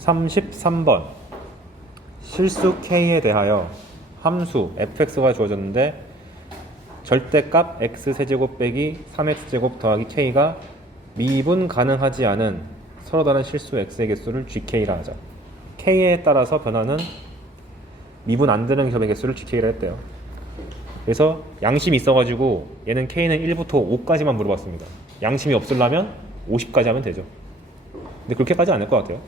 33번 실수 k에 대하여 함수 fx가 주어졌는데 절대값 x세제곱 빼기 3x제곱 더하기 k가 미분 가능하지 않은 서로 다른 실수 x의 개수를 gk라 하자. k에 따라서 변하는 미분 안 되는 점의 개수를 gk라 했대요. 그래서 양심이 있어가지고 얘는 k는 1부터 5까지만 물어봤습니다. 양심이 없으려면 50까지 하면 되죠. 근데 그렇게까지 안 할 것 같아요.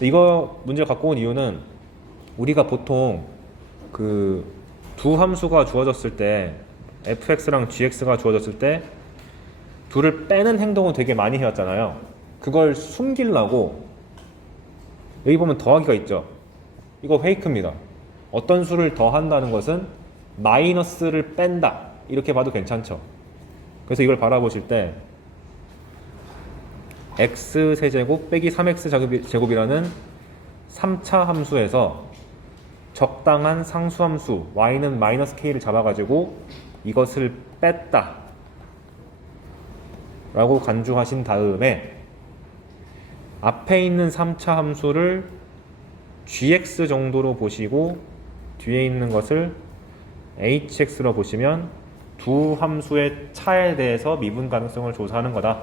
이거 문제를 갖고 온 이유는 우리가 보통 그 두 함수가 주어졌을 때 fx랑 gx가 주어졌을 때 둘을 빼는 행동을 되게 많이 해왔잖아요. 그걸 숨기려고 여기 보면 더하기가 있죠. 이거 페이크입니다. 어떤 수를 더한다는 것은 마이너스를 뺀다 이렇게 봐도 괜찮죠. 그래서 이걸 바라보실 때 x세제곱 빼기 3x제곱이라는 3차 함수에서 적당한 상수함수 y는 마이너스 k를 잡아가지고 이것을 뺐다 라고 간주하신 다음에 앞에 있는 3차 함수를 gx 정도로 보시고 뒤에 있는 것을 hx로 보시면 두 함수의 차에 대해서 미분 가능성을 조사하는 거다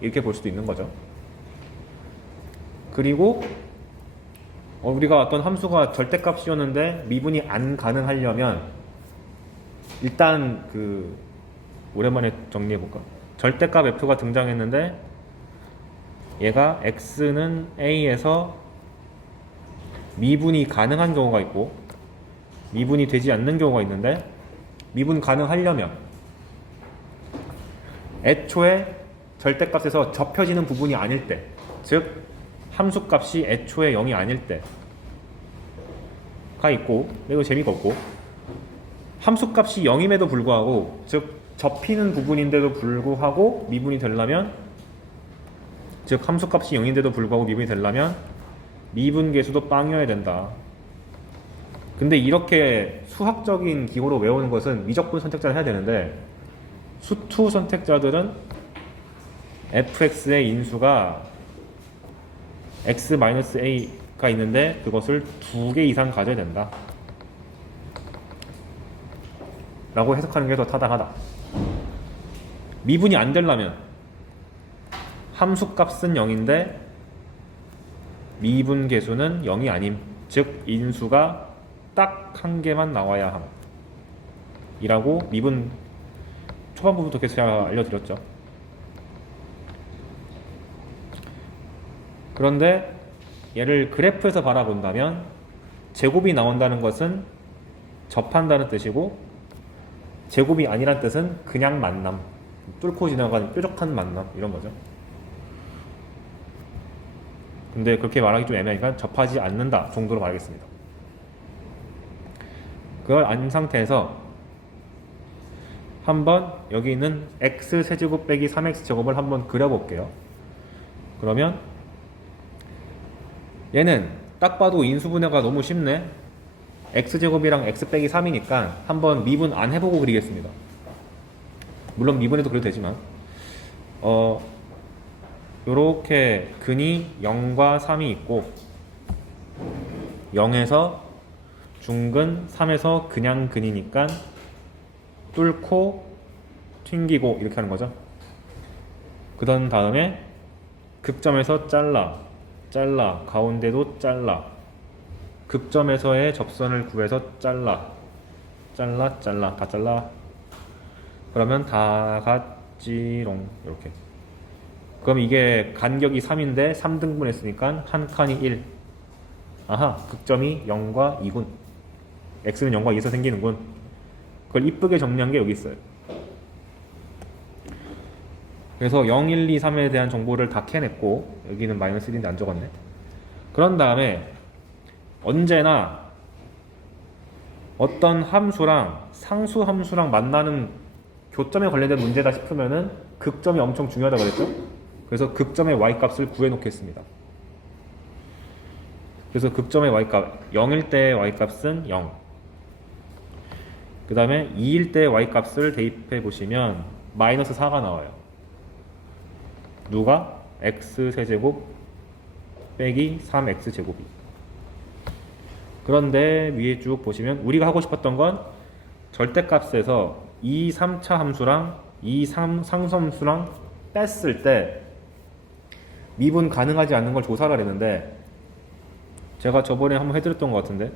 이렇게 볼 수도 있는 거죠. 그리고 우리가 어떤 함수가 절대값이었는데 미분이 안 가능하려면 일단 오랜만에 정리해볼까? 절대값 f가 등장했는데 얘가 x는 a에서 미분이 가능한 경우가 있고 미분이 되지 않는 경우가 있는데 미분 가능하려면 애초에 절대값에서 접혀지는 부분이 아닐 때, 즉 함수값이 애초에 0이 아닐 때가 있고, 이거 재미가 없고, 함수값이 0임에도 불구하고, 즉 접히는 부분인데도 불구하고 미분이 되려면, 즉 함수값이 0인데도 불구하고 미분이 되려면 미분 계수도 빵이어야 된다. 근데 이렇게 수학적인 기호로 외우는 것은 미적분 선택자를 해야 되는데 수투 선택자들은 fx의 인수가 x-a가 있는데 그것을 2개 이상 가져야 된다 라고 해석하는 게 더 타당하다. 미분이 안 되려면 함수값은 0인데 미분 계수는 0이 아님, 즉 인수가 딱 한 개만 나와야 함 이라고 미분 초반부부터 계속 제가 알려드렸죠. 그런데 얘를 그래프에서 바라본다면 제곱이 나온다는 것은 접한다는 뜻이고 제곱이 아니란 뜻은 그냥 만남, 뚫고 지나가는 뾰족한 만남 이런 거죠. 근데 그렇게 말하기 좀 애매하니까 접하지 않는다 정도로 말하겠습니다. 그걸 아닌 상태에서 한번 여기 있는 x세제곱 빼기 3x제곱을 한번 그려볼게요. 그러면 얘는 딱 봐도 인수분해가 너무 쉽네. x제곱이랑 x 빼기 3이니까 한번 미분 안 해보고 그리겠습니다. 물론 미분해도 그래도 되지만 요렇게 근이 0과 3이 있고 0에서 중근, 3에서 그냥 근이니까 뚫고 튕기고 이렇게 하는 거죠. 그 다음에 극점에서 잘라 가운데도 잘라 극점에서의 접선을 구해서 잘라 다 잘라 그러면 다 같지롱 이렇게. 그럼 이게 간격이 3인데 3등분 했으니까 한 칸이 1. 아하, 극점이 0과 2군. x는 0과 2에서 생기는군. 그걸 이쁘게 정리한 게 여기 있어요. 그래서 0, 1, 2, 3에 대한 정보를 다 캐냈고 여기는 마이너스 1인데 안 적었네. 그런 다음에 언제나 어떤 함수랑 상수 함수랑 만나는 교점에 관련된 문제다 싶으면은 극점이 엄청 중요하다고 그랬죠? 그래서 극점의 y값을 구해 놓겠습니다. 그래서 극점의 y값 0일 때의 y값은 0. 그 다음에 2일 때의 y값을 대입해 보시면 마이너스 4가 나와요. 누가? x세제곱 빼기 3x제곱이. 그런데 위에 쭉 보시면 우리가 하고 싶었던 건 절대값에서 이 3차 함수랑 이 상수함수랑 뺐을 때 미분 가능하지 않는 걸 조사를 했는데, 제가 저번에 한번 해드렸던 것 같은데,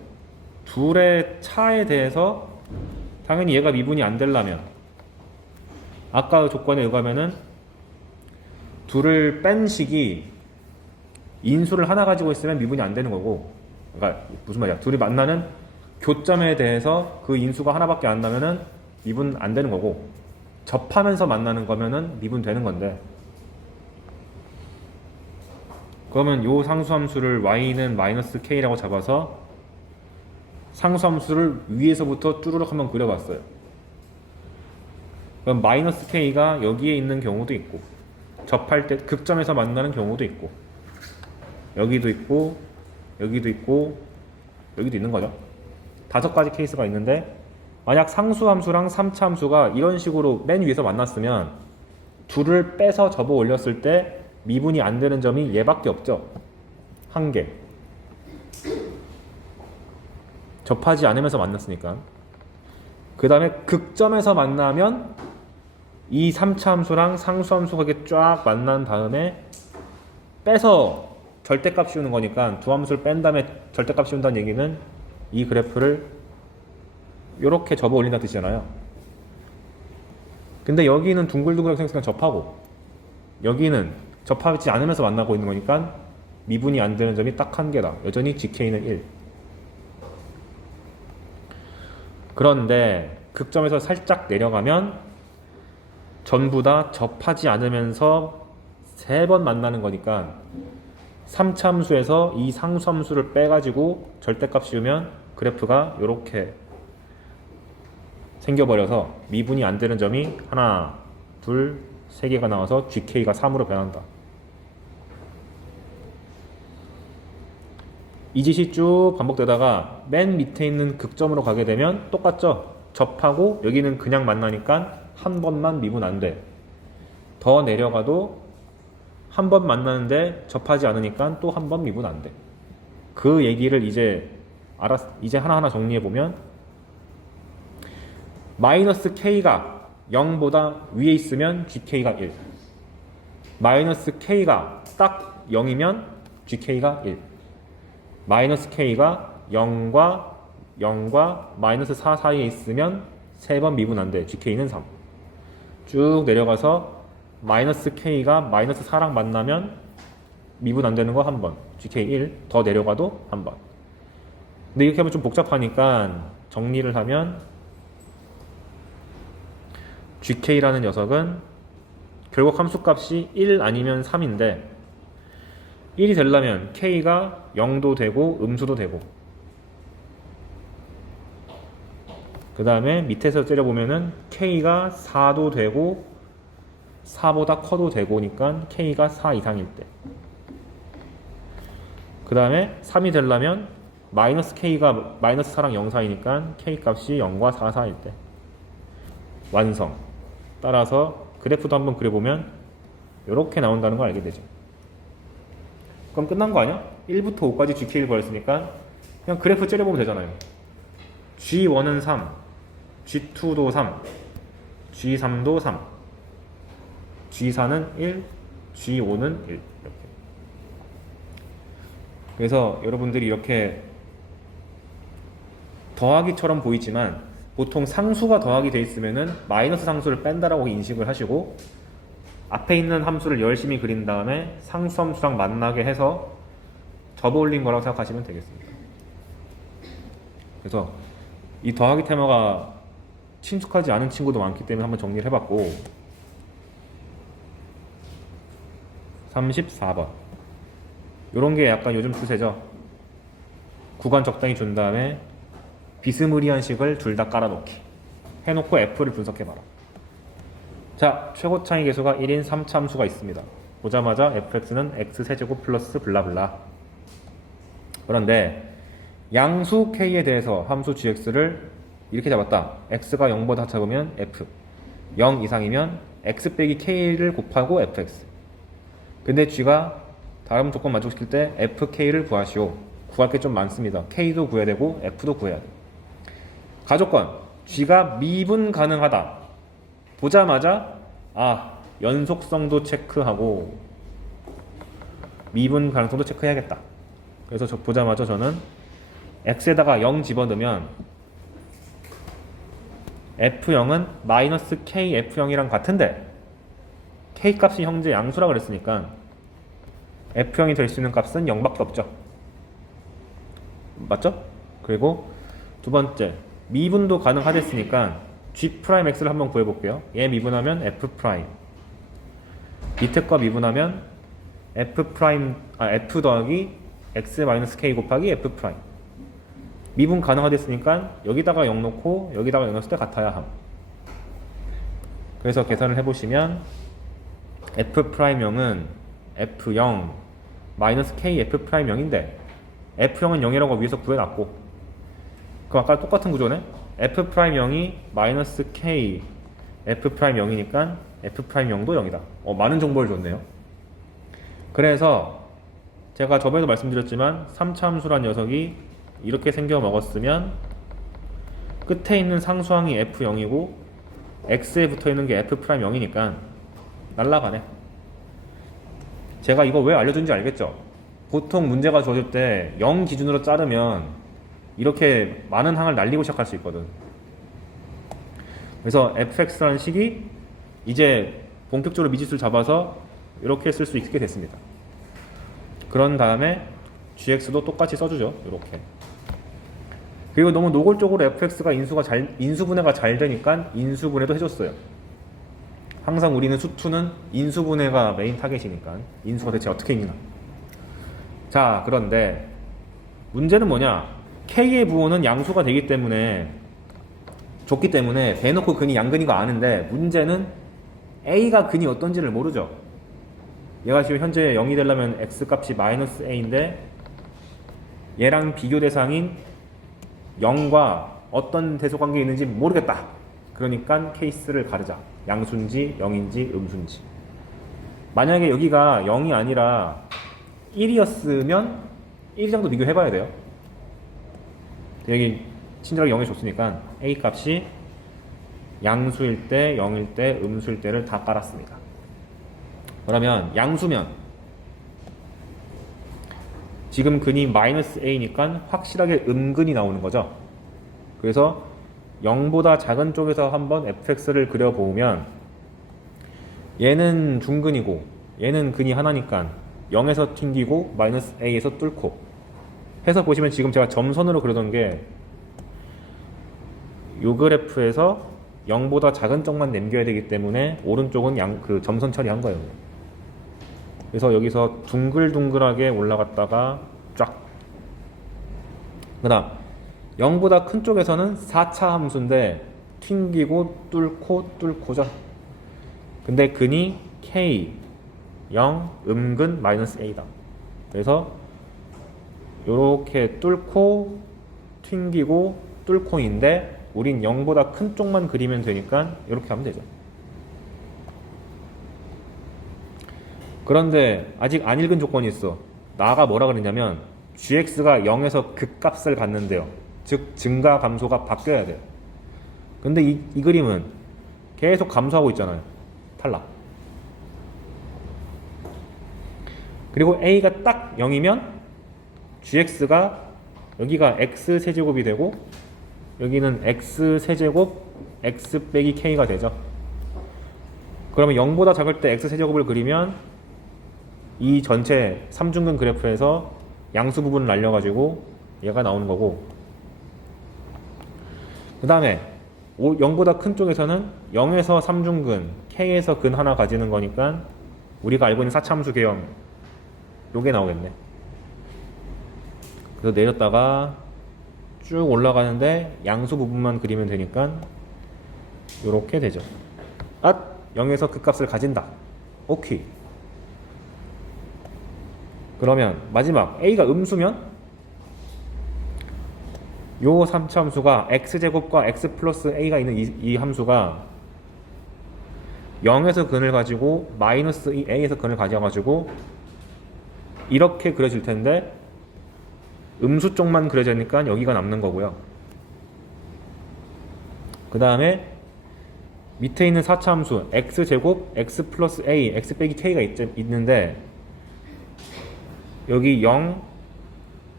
둘의 차에 대해서 당연히 얘가 미분이 안 되려면, 아까 조건에 의하면은 둘을 뺀 식이 인수를 하나 가지고 있으면 미분이 안 되는 거고, 그러니까 무슨 말이야, 둘이 만나는 교점에 대해서 그 인수가 하나밖에 안 나면은 미분 안 되는 거고, 접하면서 만나는 거면은 미분 되는 건데, 그러면 요 상수함수를 y는 마이너스 k라고 잡아서 상수함수를 위에서부터 쭈르륵 한번 그려봤어요. 그럼 마이너스 k가 여기에 있는 경우도 있고, 접할 때 극점에서 만나는 경우도 있고, 여기도 있고, 여기도 있고, 여기도 있는 거죠. 5가지 케이스가 있는데, 만약 상수함수랑 3차 함수가 이런 식으로 맨 위에서 만났으면 둘을 빼서 접어 올렸을 때 미분이 안 되는 점이 얘밖에 없죠. 한 개. 접하지 않으면서 만났으니까. 그 다음에 극점에서 만나면 이 3차 함수랑 상수함수가 이렇게 쫙 만난 다음에 빼서 절대값 씌우는 거니까, 두 함수를 뺀 다음에 절대값 씌운다는 얘기는 이 그래프를 이렇게 접어 올린다는 뜻이잖아요. 근데 여기는 둥글둥글하게 생겼으니까 접하고, 여기는 접하지 않으면서 만나고 있는 거니까 미분이 안 되는 점이 딱 한 개다. 여전히 GK는 1. 그런데 극점에서 살짝 내려가면 전부 다 접하지 않으면서 3번 만나는 거니까 3차 함수에서 이 상수함수를 빼가지고 절대값 씌우면 그래프가 이렇게 생겨버려서 미분이 안 되는 점이 하나, 둘, 3개가 나와서 GK가 3으로 변한다. 이 짓이 쭉 반복되다가 맨 밑에 있는 극점으로 가게 되면 똑같죠? 접하고 여기는 그냥 만나니까 한 번만 미분 안 돼. 더 내려가도 한 번 만나는데 접하지 않으니까 또 한 번 미분 안 돼. 그 얘기를 이제 하나하나 정리해 보면, 마이너스 k가 0보다 위에 있으면 GK가 1. 마이너스 k가 딱 0이면 GK가 1. 마이너스 k가 0과 마이너스 4 사이에 있으면 3번 미분 안 돼. GK는 3. 쭉 내려가서 마이너스 k가 마이너스 4랑 만나면 미분 안 되는 거 한 번. GK 1. 더 내려가도 한 번. 근데 이렇게 하면 좀 복잡하니까 정리를 하면, GK라는 녀석은 결국 함수값이 1 아니면 3인데, 1이 되려면 K가 0도 되고 음수도 되고, 그 다음에 밑에서 째려보면은 K가 4도 되고 4보다 커도 되고니까 K가 4 이상일 때, 그 다음에 3이 되려면 마이너스 K가 마이너스 4랑 0 사이니까 K 값이 0과 4 사이일 때. 완성. 따라서 그래프도 한번 그려보면 이렇게 나온다는 걸 알게 되죠. 그럼 끝난 거 아니야? 1부터 5까지 GK를 구했으니까 그냥 그래프 째려보면 되잖아요. G1은 3, G2도 3, G3도 3, G4는 1, G5는 1. 이렇게. 그래서 여러분들이 이렇게 더하기처럼 보이지만 보통 상수가 더하기 돼 있으면은 마이너스 상수를 뺀다라고 인식을 하시고, 앞에 있는 함수를 열심히 그린 다음에 상수 함수랑 만나게 해서 접어 올린 거라고 생각하시면 되겠습니다. 그래서 이 더하기 테마가 친숙하지 않은 친구도 많기 때문에 한번 정리를 해봤고, 34번 요런 게 약간 요즘 추세죠. 구간 적당히 준 다음에 비스무리한 식을 둘 다 깔아놓기 해놓고 F를 분석해봐라. 자, 최고 차이 계수가 1인 3차 함수가 있습니다. 보자마자 fx는 x세제곱 플러스 블라블라. 그런데 양수 k에 대해서 함수 gx를 이렇게 잡았다. x가 0보다 작으면 f, 0 이상이면 x 빼기 k를 곱하고 fx. 근데 g가 다음 조건 만족시킬 때 fk를 구하시오. 구할 게 좀 많습니다. k도 구해야 되고 f도 구해야 돼. 가조건 g가 미분 가능하다. 보자마자 연속성도 체크하고 미분 가능성도 체크해야겠다. 그래서 보자마자 저는 x에다가 0 집어넣으면 f0은 마이너스 k f0이랑 같은데 k 값이 현재 양수라 그랬으니까 f0이 될 수 있는 값은 0밖에 없죠. 맞죠? 그리고 두 번째, 미분도 가능하댔으니까 g'x를 한번 구해볼게요. 얘 미분하면 f', 밑에 거 미분하면 f' f 더하기 x-k 곱하기 f'. 미분 가능하댔으니까 여기다가 0 넣고 여기다가 0 넣었을 때 같아야 함. 그래서 계산을 해보시면 f'0은 f0 마이너스 k f'0인데 f0은 0이라고 위에서 구해놨고 그럼 아까 똑같은 구조네. f'0이 마이너스 k f'0이니까 f'0도 0이다. 많은 정보를 줬네요. 그래서 제가 저번에도 말씀드렸지만 3차 함수란 녀석이 이렇게 생겨 먹었으면 끝에 있는 상수항이 f0이고 x에 붙어있는 게 f'0이니까 날라가네. 제가 이거 왜 알려준지 알겠죠? 보통 문제가 주어질 때 0 기준으로 자르면 이렇게 많은 항을 날리고 시작할 수 있거든. 그래서 fx라는 식이 이제 본격적으로 미지수를 잡아서 이렇게 쓸 수 있게 됐습니다. 그런 다음에 gx도 똑같이 써주죠. 이렇게. 그리고 너무 노골적으로 fx가 인수분해가 잘 되니까 인수분해도 해줬어요. 항상 우리는 수투는 인수분해가 메인 타겟이니까 인수가 대체 어떻게 있나. 자, 그런데 문제는 뭐냐? k의 부호는 양수가 되기 때문에 줬기 때문에 대놓고 근이 양근이가 아는데 문제는 a가 근이 어떤지를 모르죠. 얘가 지금 현재 0이 되려면 x값이 마이너스 a인데 얘랑 비교 대상인 0과 어떤 대소관계가 있는지 모르겠다. 그러니까 케이스를 가르자. 양수인지 0인지 음수인지. 만약에 여기가 0이 아니라 1이었으면 1이랑도 비교해봐야 돼요. 여기 친절하게 0을 줬으니까 a 값이 양수일 때, 0일 때, 음수일 때를 다 깔았습니다. 그러면 양수면 지금 근이 마이너스 a니까 확실하게 음근이 나오는 거죠. 그래서 0보다 작은 쪽에서 한번 fx를 그려보면 얘는 중근이고 얘는 근이 하나니까 0에서 튕기고 마이너스 a에서 뚫고 해서 보시면 지금 제가 점선으로 그려둔 게 요 그래프에서 0보다 작은 쪽만 남겨야 되기 때문에 오른쪽은 그 점선 처리한 거예요. 그래서 여기서 둥글둥글하게 올라갔다가 쫙. 그 다음 0보다 큰 쪽에서는 4차 함수인데 튕기고 뚫고 뚫고죠. 근데 근이 k 0 음근 마이너스 a다. 그래서 요렇게 뚫고 튕기고 뚫고인데 우린 0보다 큰 쪽만 그리면 되니까 이렇게 하면 되죠. 그런데 아직 안 읽은 조건이 있어. 나가 뭐라 그랬냐면 gx가 0에서 극값을 갖는데요. 즉 증가 감소가 바뀌어야 돼요. 근데 이 그림은 계속 감소하고 있잖아요. 탈락. 그리고 a가 딱 0이면 gx가 여기가 x세제곱이 되고 여기는 x세제곱 x 빼기 k가 되죠. 그러면 0보다 작을 때 x세제곱을 그리면 이 전체 3중근 그래프에서 양수 부분을 날려가지고 얘가 나오는 거고, 그 다음에 0보다 큰 쪽에서는 0에서 3중근 k에서 근 하나 가지는 거니까 우리가 알고 있는 사차함수 개형 요게 나오겠네. 그래서 내렸다가 쭉 올라가는데 양수 부분만 그리면 되니까 요렇게 되죠. 0에서 그 값을 가진다. 오케이. 그러면 마지막 a가 음수면 요 3차 함수가 x제곱과 x 플러스 a가 있는 이 함수가 0에서 근을 가지고 마이너스 a에서 근을 가져가지고 이렇게 그려질 텐데 음수 쪽만 그려지니까 여기가 남는 거고요. 그 다음에 밑에 있는 4차 함수 x제곱 x 플러스 a, x 빼기 k가 있는데 여기 0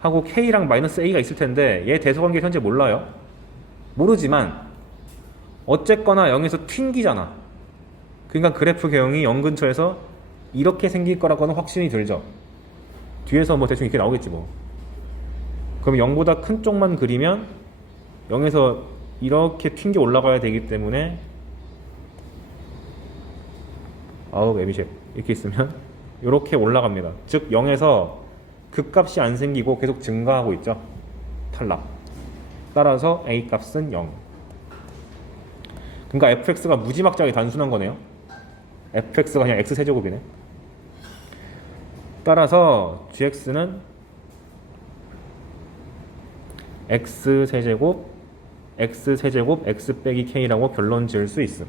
하고 k랑 마이너스 a가 있을 텐데 얘 대소관계 현재 몰라요. 모르지만 어쨌거나 0에서 튕기잖아. 그러니까 그래프 개형이 0 근처에서 이렇게 생길 거라고는 확신이 들죠. 뒤에서 뭐 대충 이렇게 나오겠지 뭐. 그럼 0보다 큰 쪽만 그리면 0에서 이렇게 튕겨 올라가야 되기 때문에 아우 애미쉐 이렇게 있으면 이렇게 올라갑니다. 즉 0에서 극값이 안 생기고 계속 증가하고 있죠. 탈락. 따라서 a 값은 0. 그러니까 fx가 무지막지하게 단순한 거네요. fx가 그냥 x세제곱이네. 따라서 gx는 x세제곱 x 빼기 k라고 결론 지을 수 있음.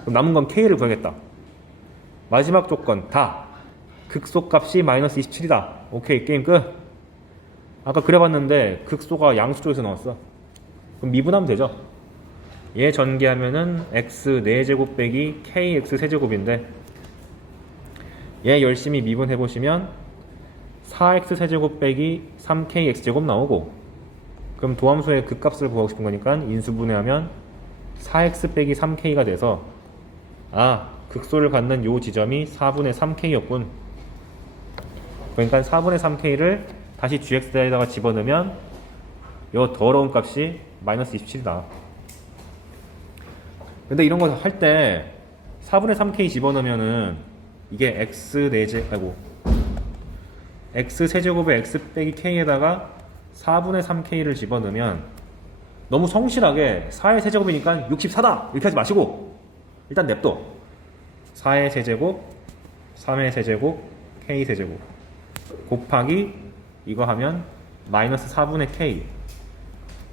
그럼 남은 건 k를 구하겠다. 마지막 조건 다 극소값이 마이너스 27이다. 오케이, 게임 끝. 아까 그려봤는데 극소가 양수 쪽에서 나왔어. 그럼 미분하면 되죠. 얘 전개하면은 x 4제곱 빼기 kx 세제곱인데 얘 열심히 미분해보시면 4x 세제곱 빼기 3kx 제곱 나오고, 그럼 도함수의 극값을 구하고 싶은 거니까 인수분해하면 4x 빼기 3k가 돼서 극소를 갖는 요 지점이 4분의 3k였군. 그러니까 4분의 3k를 다시 gx에다가 집어넣으면 요 더러운 값이 마이너스 27이다. 근데 이런 거 할 때 4분의 3k 집어넣으면은 이게 x 세제곱에 x 빼기 k에다가 4분의 3k를 집어넣으면 너무 성실하게 4의 세제곱이니까 64다 이렇게 하지 마시고 일단 냅둬. 4의 세제곱 3의 세제곱 k 세제곱 곱하기 이거 하면 마이너스 4분의 k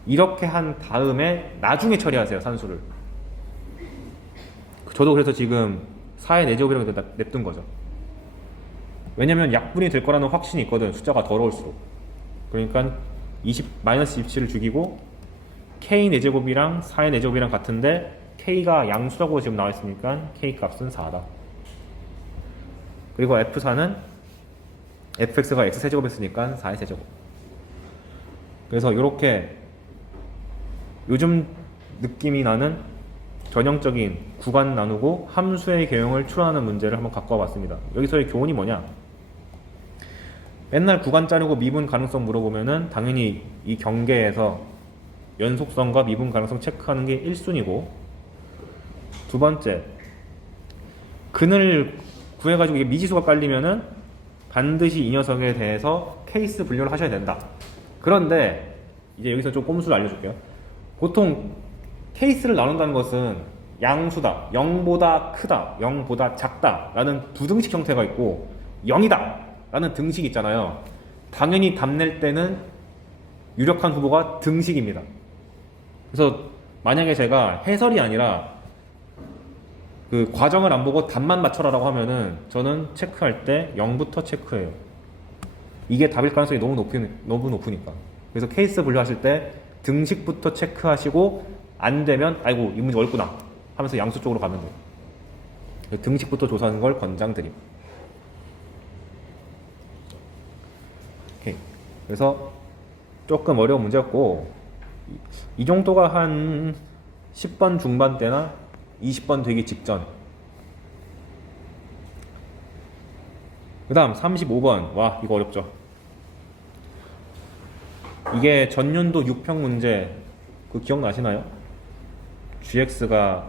이렇게 한 다음에 나중에 처리하세요. 산수를. 저도 그래서 지금 4의 4제곱이라고 냅둔 거죠. 왜냐면 약분이 될 거라는 확신이 있거든. 숫자가 더러울수록. 그러니까 마이너스 27을 죽이고 k 4제곱이랑 4의 4제곱이랑 같은데 k가 양수라고 지금 나와 있으니까 k 값은 4다. 그리고 f4는 fx가 x 세제곱 했으니까 4의 세제곱. 그래서 이렇게 요즘 느낌이 나는 전형적인 구간 나누고 함수의 개형을 추론하는 문제를 한번 갖고 와봤습니다. 여기서의 교훈이 뭐냐? 맨날 구간 자르고 미분 가능성 물어보면은 당연히 이 경계에서 연속성과 미분 가능성 체크하는 게 1순위고, 두 번째, 근을 구해가지고 이게 미지수가 깔리면은 반드시 이 녀석에 대해서 케이스 분류를 하셔야 된다. 그런데 이제 여기서 좀 꼼수를 알려줄게요. 보통 케이스를 나눈다는 것은 양수다, 0보다 크다, 0보다 작다 라는 부등식 형태가 있고 0이다 라는 등식이 있잖아요. 당연히 답 낼 때는 유력한 후보가 등식입니다. 그래서 만약에 제가 해설이 아니라 그 과정을 안 보고 답만 맞춰라라고 하면은 저는 체크할 때 0부터 체크해요. 이게 답일 가능성이 너무 높으니까. 그래서 케이스 분류하실 때 등식부터 체크하시고 안 되면 아이고 이 문제 어렵구나 하면서 양수 쪽으로 가면 돼요. 등식부터 조사하는 걸 권장드림. 오케이. 그래서 조금 어려운 문제였고 이 정도가 한 10번 중반대나 20번 되기 직전. 그 다음 35번. 와 이거 어렵죠. 이게 전년도 6평 문제 그 기억나시나요? gx가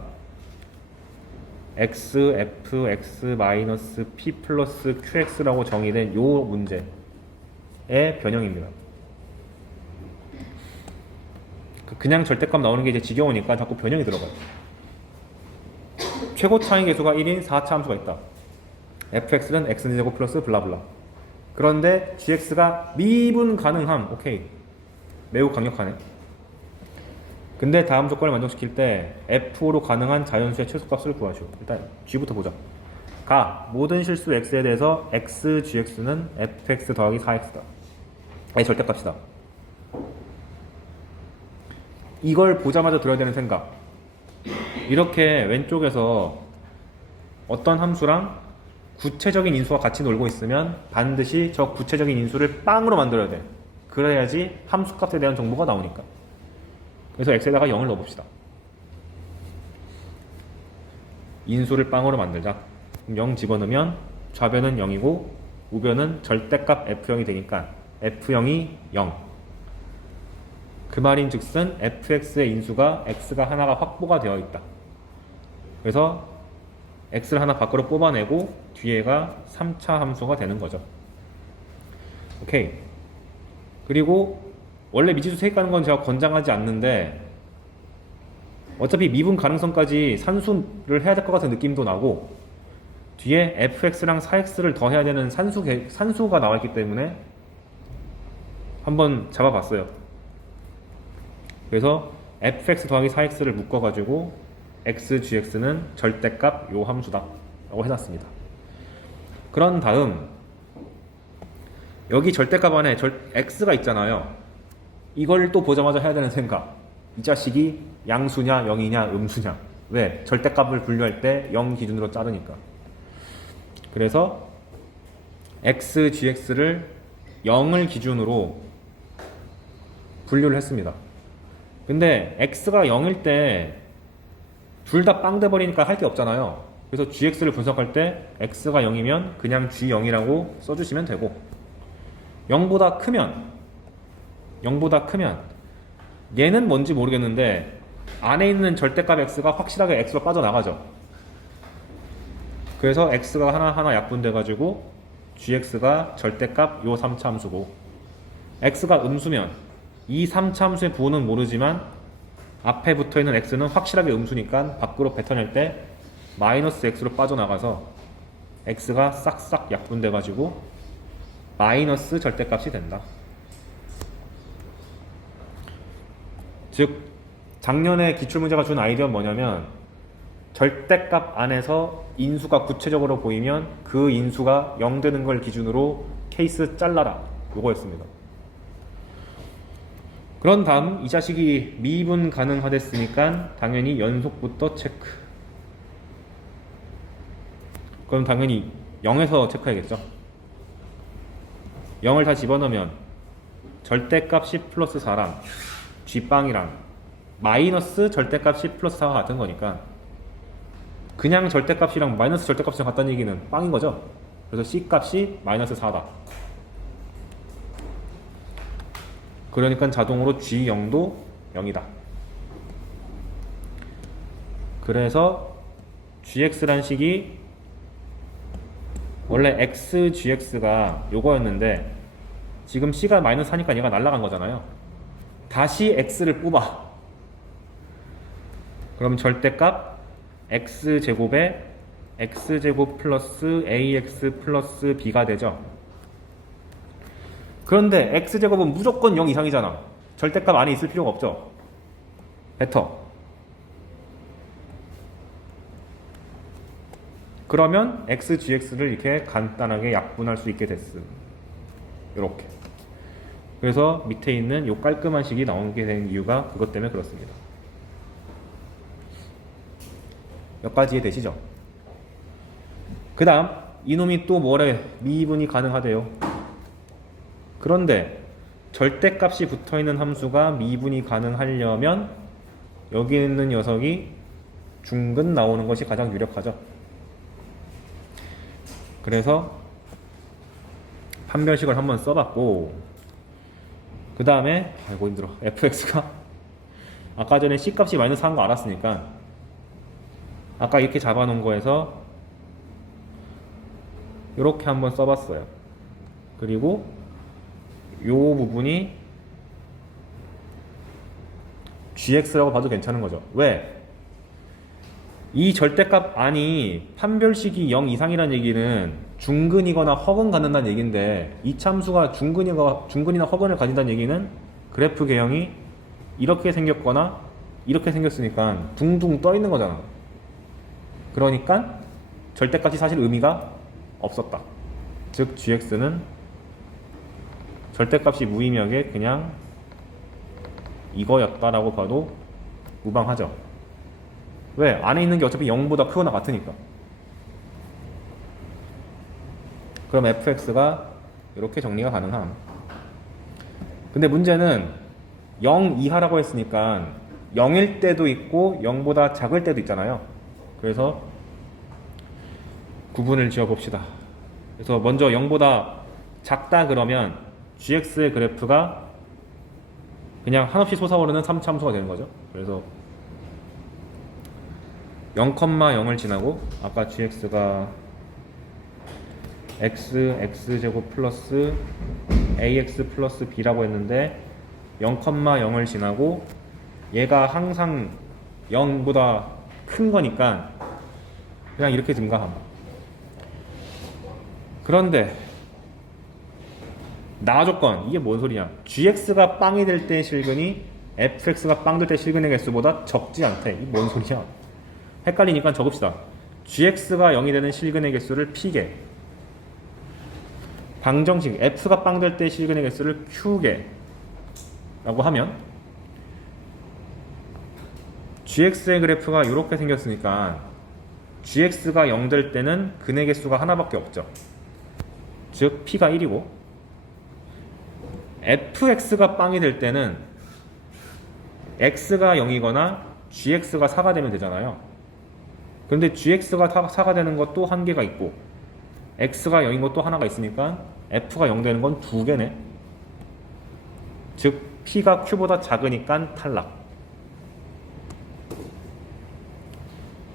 x, f, x, 마이너스 p 플러스 qx라고 정의된 요 문제의 변형입니다. 그냥 절대값 나오는 게 이제 지겨우니까 자꾸 변형이 들어가요. 최고 차이 계수가 1인 4차 함수가 있다. fx는 x제곱 플러스 블라블라. 그런데 gx가 미분 가능함. 오케이. 매우 강력하네. 근데 다음 조건을 만족시킬 때 f로 가능한 자연수의 최소값을 구하시오. 일단 g부터 보자. 모든 실수 x에 대해서 x gx는 fx 더하기 4x다. 아니 절대값이다. 이걸 보자마자 들어야 되는 생각. 이렇게 왼쪽에서 어떤 함수랑 구체적인 인수가 같이 놀고 있으면 반드시 저 구체적인 인수를 빵으로 만들어야 돼. 그래야지 함수값에 대한 정보가 나오니까. 그래서 x에다가 0을 넣어봅시다. 인수를 빵으로 만들자. 0 집어넣으면 좌변은 0이고 우변은 절대값 f0이 되니까 f0이 0. 그 말인즉슨 fx의 인수가 x가 하나가 확보가 되어 있다. 그래서 x를 하나 밖으로 뽑아내고 뒤에가 3차 함수가 되는 거죠. 오케이. 그리고 원래 미지수 세입가는 건 제가 권장하지 않는데 어차피 미분 가능성까지 산수를 해야 될 것 같은 느낌도 나고 뒤에 fx랑 4x를 더해야 되는 산수가 나와있기 때문에 한번 잡아봤어요. 그래서 fx 더하기 4x를 묶어가지고 x, gx는 절대값 요 함수다 라고 해놨습니다. 그런 다음 여기 절대값 안에 x가 있잖아요. 이걸 또 보자마자 해야 되는 생각. 이 자식이 양수냐 0이냐 음수냐. 왜? 절대값을 분류할 때 0 기준으로 자르니까. 그래서 x, gx를 0을 기준으로 분류를 했습니다. 근데 x가 0일 때 둘 다 빵 돼버리니까 할 게 없잖아요. 그래서 gx를 분석할 때 x가 0이면 그냥 g0이라고 써주시면 되고 0보다 크면 얘는 뭔지 모르겠는데 안에 있는 절대값 x가 확실하게 x로 빠져나가죠. 그래서 x가 하나하나 약분돼가지고 gx가 절대값 요 3차 함수고 x가 음수면 이 3차 함수의 부호는 모르지만 앞에 붙어있는 x는 확실하게 음수니까 밖으로 뱉어낼 때 마이너스 x로 빠져나가서 x가 싹싹 약분돼가지고 마이너스 절대값이 된다. 즉 작년에 기출문제가 준 아이디어는 뭐냐면 절대값 안에서 인수가 구체적으로 보이면 그 인수가 0 되는 걸 기준으로 케이스 잘라라 요거였습니다. 그런 다음 이 자식이 미분 가능하댔으니까 당연히 연속부터 체크. 그럼 당연히 0에서 체크해야겠죠. 0을 다 집어넣으면 절대값 10 플러스 4랑 G빵이랑 마이너스 절대값 10 플러스 4가 같은 거니까 그냥 절대값이랑 마이너스 절대값이랑 같다는 얘기는 빵인 거죠. 그래서 C값이 마이너스 4다. 그러니까 자동으로 G0도 0이다. 그래서 GX란 식이 원래 X, GX가 요거였는데 지금 C가 마이너스 하니까 얘가 날아간 거잖아요. 다시 X를 뽑아. 그럼 절대값 X제곱에 X제곱 플러스 AX 플러스 B가 되죠. 그런데 X제곱은 무조건 0 이상이잖아. 절대값 안에 있을 필요가 없죠. 뱉어. 그러면 X, GX를 이렇게 간단하게 약분할 수 있게 됐음. 요렇게. 그래서 밑에 있는 요 깔끔한 식이 나오게 된 이유가 그것 때문에 그렇습니다. 여기까지 이해되시죠? 그 다음 이놈이 또 뭐래? 미분이 가능하대요. 그런데 절대값이 붙어있는 함수가 미분이 가능하려면 여기 있는 녀석이 중근 나오는 것이 가장 유력하죠. 그래서 판별식을 한번 써봤고 그 다음에 아이고 힘들어. fx가 아까 전에 c값이 마이너스 한 거 알았으니까 아까 이렇게 잡아놓은 거에서 이렇게 한번 써봤어요. 그리고 요 부분이 gx라고 봐도 괜찮은 거죠. 왜? 이 절대값 안이 판별식이 0 이상이라는 얘기는 중근이거나 허근 갖는다는 얘기인데 이 참수가 중근이나 허근을 가진다는 얘기는 그래프 개형이 이렇게 생겼거나 이렇게 생겼으니까 둥둥 떠 있는 거잖아. 그러니까 절대값이 사실 의미가 없었다. 즉 gx는 절대값이 무의미하게 그냥 이거였다라고 봐도 무방하죠. 왜? 안에 있는 게 어차피 0보다 크거나 같으니까. 그럼 fx가 이렇게 정리가 가능함. 근데 문제는 0 이하라고 했으니까 0일 때도 있고 0보다 작을 때도 있잖아요. 그래서 구분을 지어 봅시다. 그래서 먼저 0보다 작다 그러면 gx의 그래프가 그냥 한없이 솟아오르는 3차 함수가 되는 거죠. 그래서 0,0을 지나고 아까 gx가 x제곱 플러스 ax 플러스 b라고 했는데 0,0을 지나고 얘가 항상 0보다 큰 거니까 그냥 이렇게 증가함. 그런데 나 조건, 이게 뭔 소리냐? gx가 빵이 될 때 실근이 fx가 빵 될 때 실근의 개수보다 적지 않대. 이게 뭔 소리냐? 헷갈리니까 적읍시다. gx가 0이 되는 실근의 개수를 p개, 방정식 f가 빵 될 때 실근의 개수를 q개 라고 하면 gx의 그래프가 이렇게 생겼으니까 gx가 0 될 때는 근의 개수가 하나밖에 없죠. 즉 p가 1이고 fx가 빵이 될 때는 x가 0이거나 gx가 4가 되면 되잖아요. 그런데 gx가 4가 되는 것도 한계가 있고 x가 0인 것도 하나가 있으니까 f가 0 되는 건 두 개네. 즉 p가 q보다 작으니까 탈락.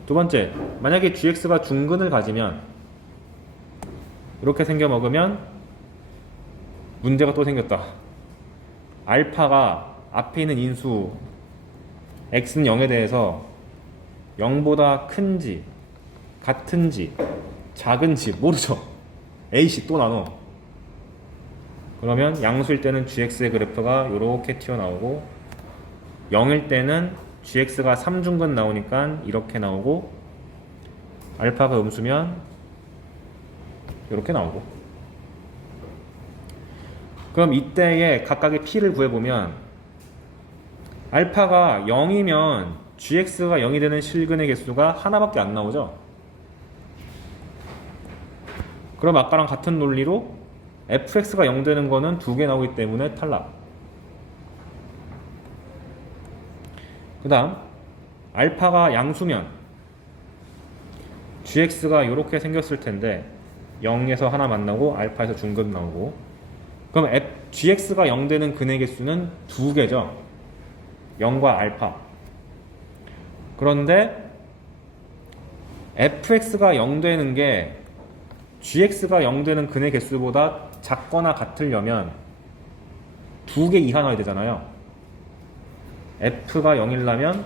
두 번째, 만약에 gx가 중근을 가지면 이렇게 생겨 먹으면 문제가 또 생겼다. 알파가 앞에 있는 인수 x는 0에 대해서 0보다 큰지 같은지 작은지 모르죠. a씩 또 나눠. 그러면 양수일 때는 gx의 그래프가 이렇게 튀어나오고 0일 때는 gx가 3중근 나오니까 이렇게 나오고 알파가 음수면 이렇게 나오고. 그럼 이때의 각각의 p를 구해보면 알파가 0이면 gx가 0이 되는 실근의 개수가 하나밖에 안 나오죠. 그럼 아까랑 같은 논리로 fx가 0 되는 거는 두 개 나오기 때문에 탈락. 그 다음 알파가 양수면 gx가 이렇게 생겼을 텐데 0에서 하나 만나고 알파에서 중근 나오고. 그럼 gx가 0 되는 근의 개수는 두 개죠. 0과 알파. 그런데 fx가 0 되는 게 gx가 0 되는 근의 개수보다 작거나 같으려면 두 개 이하 나와야 되잖아요. f가 0이려면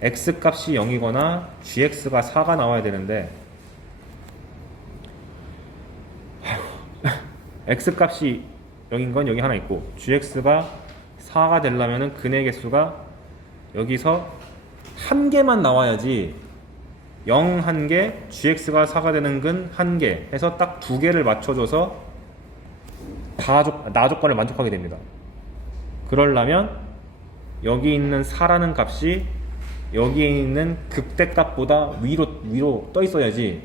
x값이 0이거나 gx가 4가 나와야 되는데 x값이 0인 건 여기 하나 있고 gx가 4가 되려면 근의 개수가 여기서 한 개만 나와야지 0 1개, gx가 4가 되는 근 1개 해서 딱 두 개를 맞춰줘서 나 조건을 만족하게 됩니다. 그러려면 여기 있는 4라는 값이 여기에 있는 극대값보다 위로 떠 있어야지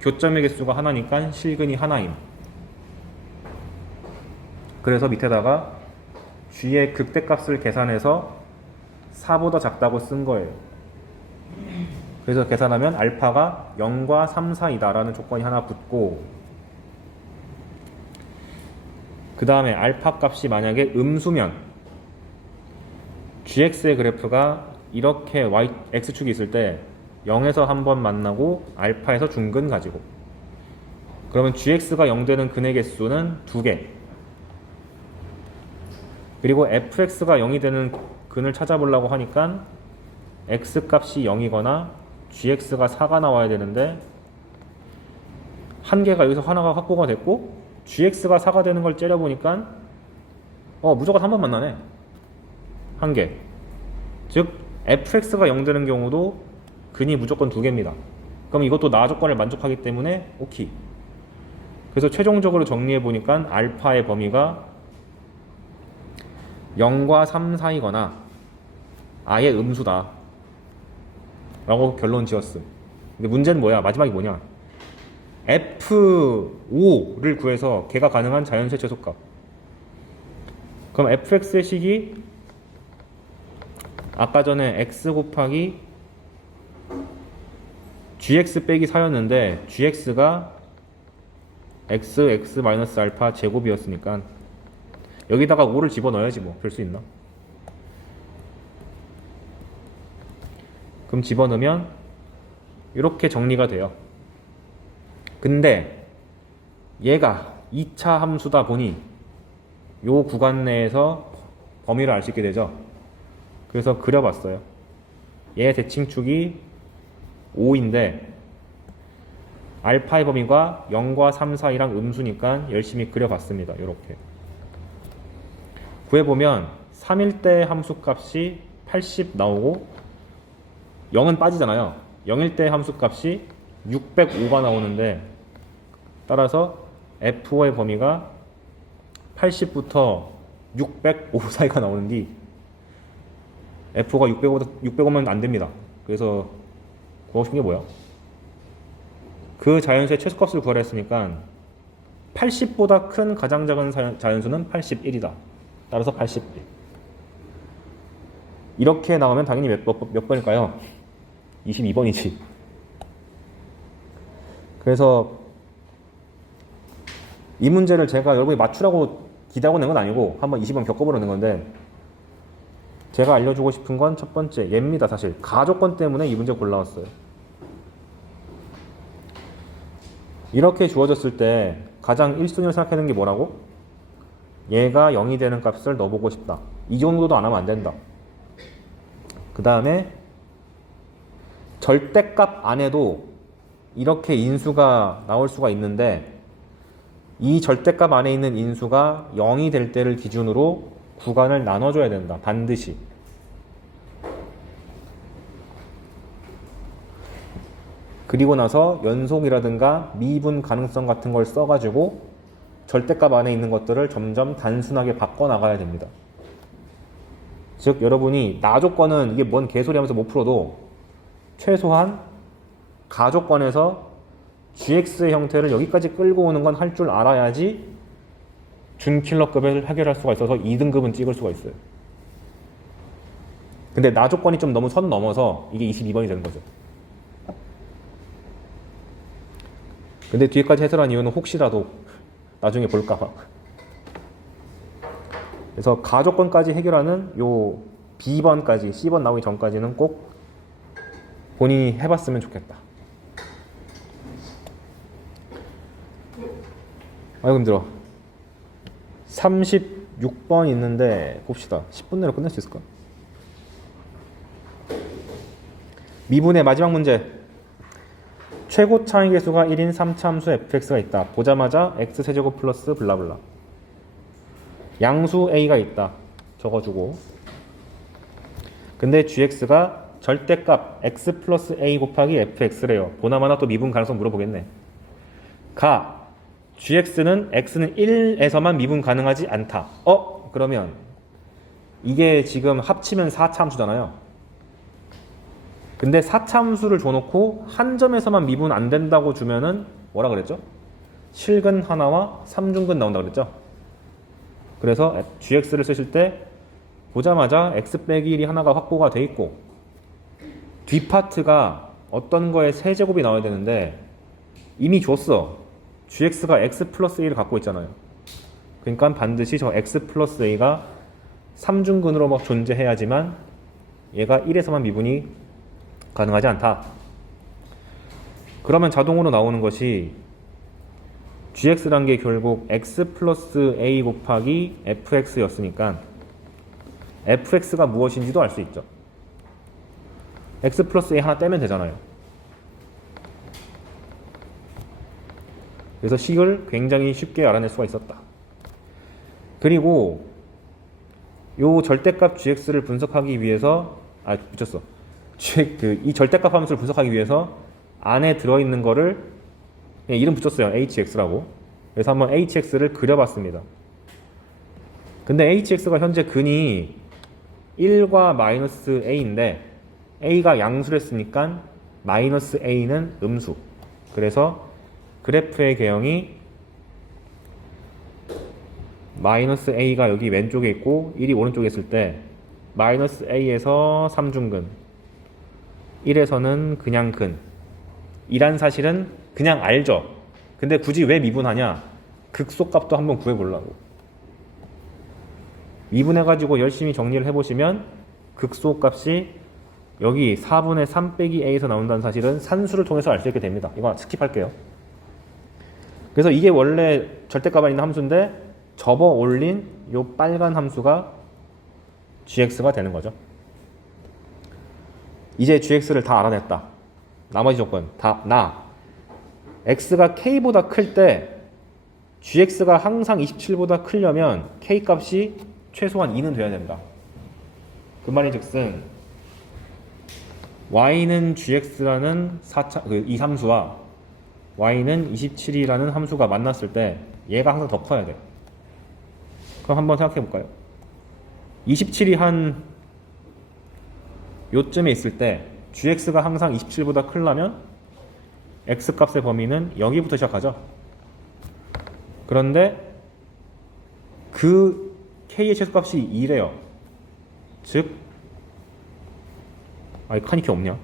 교점의 개수가 하나니까 실근이 하나임. 그래서 밑에다가 g의 극대값을 계산해서 4보다 작다고 쓴 거예요. 그래서 계산하면 알파가 0과 3 사이다라는 조건이 하나 붙고, 그 다음에 알파 값이 만약에 음수면 gx의 그래프가 이렇게 x축이 있을 때 0에서 한 번 만나고 알파에서 중근 가지고, 그러면 gx가 0 되는 근의 개수는 2개, 그리고 fx가 0이 되는 근을 찾아보려고 하니까 x값이 0이거나 gx가 4가 나와야 되는데 한 개가 여기서 하나가 확보가 됐고 gx가 4가 되는 걸 째려보니까 무조건 한 번 만나네. 한 개. 즉 fx가 0 되는 경우도 근이 무조건 2개입니다. 그럼 이것도 나 조건을 만족하기 때문에 오케이. 그래서 최종적으로 정리해 보니까 알파의 범위가 0과 3 사이거나 아예 음수다 라고 결론 지었음. 근데 문제는 뭐야? 마지막이 뭐냐? F5를 구해서 걔가 가능한 자연수의 최소값. 그럼 fx의 식이 아까 전에 x 곱하기 gx 빼기 4였는데 gx가 x 알파 제곱이었으니까 여기다가 5를 집어넣어야지 뭐. 별 수 있나? 그럼 집어넣으면 이렇게 정리가 돼요. 근데 얘가 2차 함수다 보니 요 구간 내에서 범위를 알 수 있게 되죠. 그래서 그려봤어요. 얘 대칭축이 5인데 알파의 범위가 0과 3 사이랑 음수니까 열심히 그려봤습니다. 이렇게 구해보면 3일 때 함수값이 80 나오고 0은 빠지잖아요. 0일 때 함수값이 605가 나오는데 따라서 F5의 범위가 80부터 605 사이가 나오는데 F5가 605면 안 됩니다. 그래서 구하고 싶은 게 뭐야? 그 자연수의 최소값을 구하려 했으니까 80보다 큰 가장 작은 자연수는 81이다. 따라서 81. 이렇게 나오면 당연히 몇 번일까요? 22번이지. 그래서 이 문제를 제가 여러분이 맞추라고 기대하고 낸 건 아니고 한번 20번 겪어보려는 건데 제가 알려주고 싶은 건 첫 번째 얘입니다. 사실 가조건 때문에 이 문제 골라왔어요. 이렇게 주어졌을 때 가장 1순위로 생각하는 게 뭐라고? 얘가 0이 되는 값을 넣어보고 싶다. 이 정도도 안 하면 안 된다. 그 다음에 절대값 안에도 이렇게 인수가 나올 수가 있는데 이 절대값 안에 있는 인수가 0이 될 때를 기준으로 구간을 나눠줘야 된다. 반드시. 그리고 나서 연속이라든가 미분 가능성 같은 걸 써가지고 절대값 안에 있는 것들을 점점 단순하게 바꿔나가야 됩니다. 즉 여러분이 나 조건은 이게 뭔 개소리 하면서 못 풀어도 최소한 가조건에서 gx의 형태를 여기까지 끌고 오는 건 할 줄 알아야지 준킬러급을 해결할 수가 있어서 2등급은 찍을 수가 있어요. 근데 나 조건이 좀 너무 선 넘어서 이게 22번이 되는 거죠. 근데 뒤에까지 해설한 이유는 혹시라도 나중에 볼까봐. 그래서 가조건까지 해결하는 요 B번까지 C번 나오기 전까지는 꼭 본인이 해봤으면 좋겠다. 아이고 힘들어. 36번 있는데 봅시다. 10분 내로 끝낼 수 있을까? 미분의 마지막 문제. 최고 차이 계수가 1인 3차 함수 fx가 있다. 보자마자 x세제곱 플러스 블라블라. 양수 a가 있다. 적어주고. 근데 gx가 절대값 x 플러스 a 곱하기 fx래요. 보나마나 또 미분 가능성 물어보겠네. gx는 x는 1에서만 미분 가능하지 않다. 그러면 이게 지금 합치면 4차 함수잖아요. 근데 4차 함수를 줘놓고 한 점에서만 미분 안 된다고 주면은 뭐라 그랬죠? 실근 하나와 3중근 나온다 그랬죠? 그래서 gx를 쓰실 때 보자마자 x 빼기 1이 하나가 확보가 돼 있고 뒷파트가 어떤 거에 세제곱이 나와야 되는데 이미 줬어. gx가 x 플러스 a를 갖고 있잖아요. 그러니까 반드시 저 x 플러스 a가 3중근으로 막 존재해야지만 얘가 1에서만 미분이 가능하지 않다. 그러면 자동으로 나오는 것이 gx란 게 결국 x 플러스 a 곱하기 fx였으니까 fx가 무엇인지도 알 수 있죠. x 플러스 a 하나 떼면 되잖아요. 그래서 식을 굉장히 쉽게 알아낼 수가 있었다. 그리고 요 절대값 gx를 분석하기 위해서 이 절대값 함수를 분석하기 위해서 안에 들어있는 거를 그냥 이름 붙였어요. hx라고. 그래서 한번 hx를 그려봤습니다. 근데 hx가 현재 근이 1과 마이너스 a인데 a가 양수를 했으니까 마이너스 a는 음수. 그래서 그래프의 개형이 마이너스 a가 여기 왼쪽에 있고 1이 오른쪽에 있을 때 마이너스 a에서 3중근 1에서는 그냥 근 이란 사실은 그냥 알죠. 근데 굳이 왜 미분하냐? 극소값도 한번 구해보려고. 미분해가지고 열심히 정리를 해보시면 극소값이 여기 4분의 3 빼기 a에서 나온다는 사실은 산수를 통해서 알 수 있게 됩니다. 이거 스킵할게요. 그래서 이게 원래 절대값에 있는 함수인데 접어 올린 요 빨간 함수가 gx가 되는 거죠. 이제 gx를 다 알아냈다. 나머지 조건 다 x가 k보다 클 때 gx가 항상 27보다 크려면 k 값이 최소한 2는 돼야 된다. 그 말이 즉슨 y는 gx라는 이 함수와 y는 27이라는 함수가 만났을 때 얘가 항상 더 커야 돼. 그럼 한번 생각해 볼까요? 27이 한 요쯤에 있을 때 gx가 항상 27보다 크려면 x값의 범위는 여기부터 시작하죠. 그런데 그 k의 최소값이 2래요. 즉 이 칸이 없냐?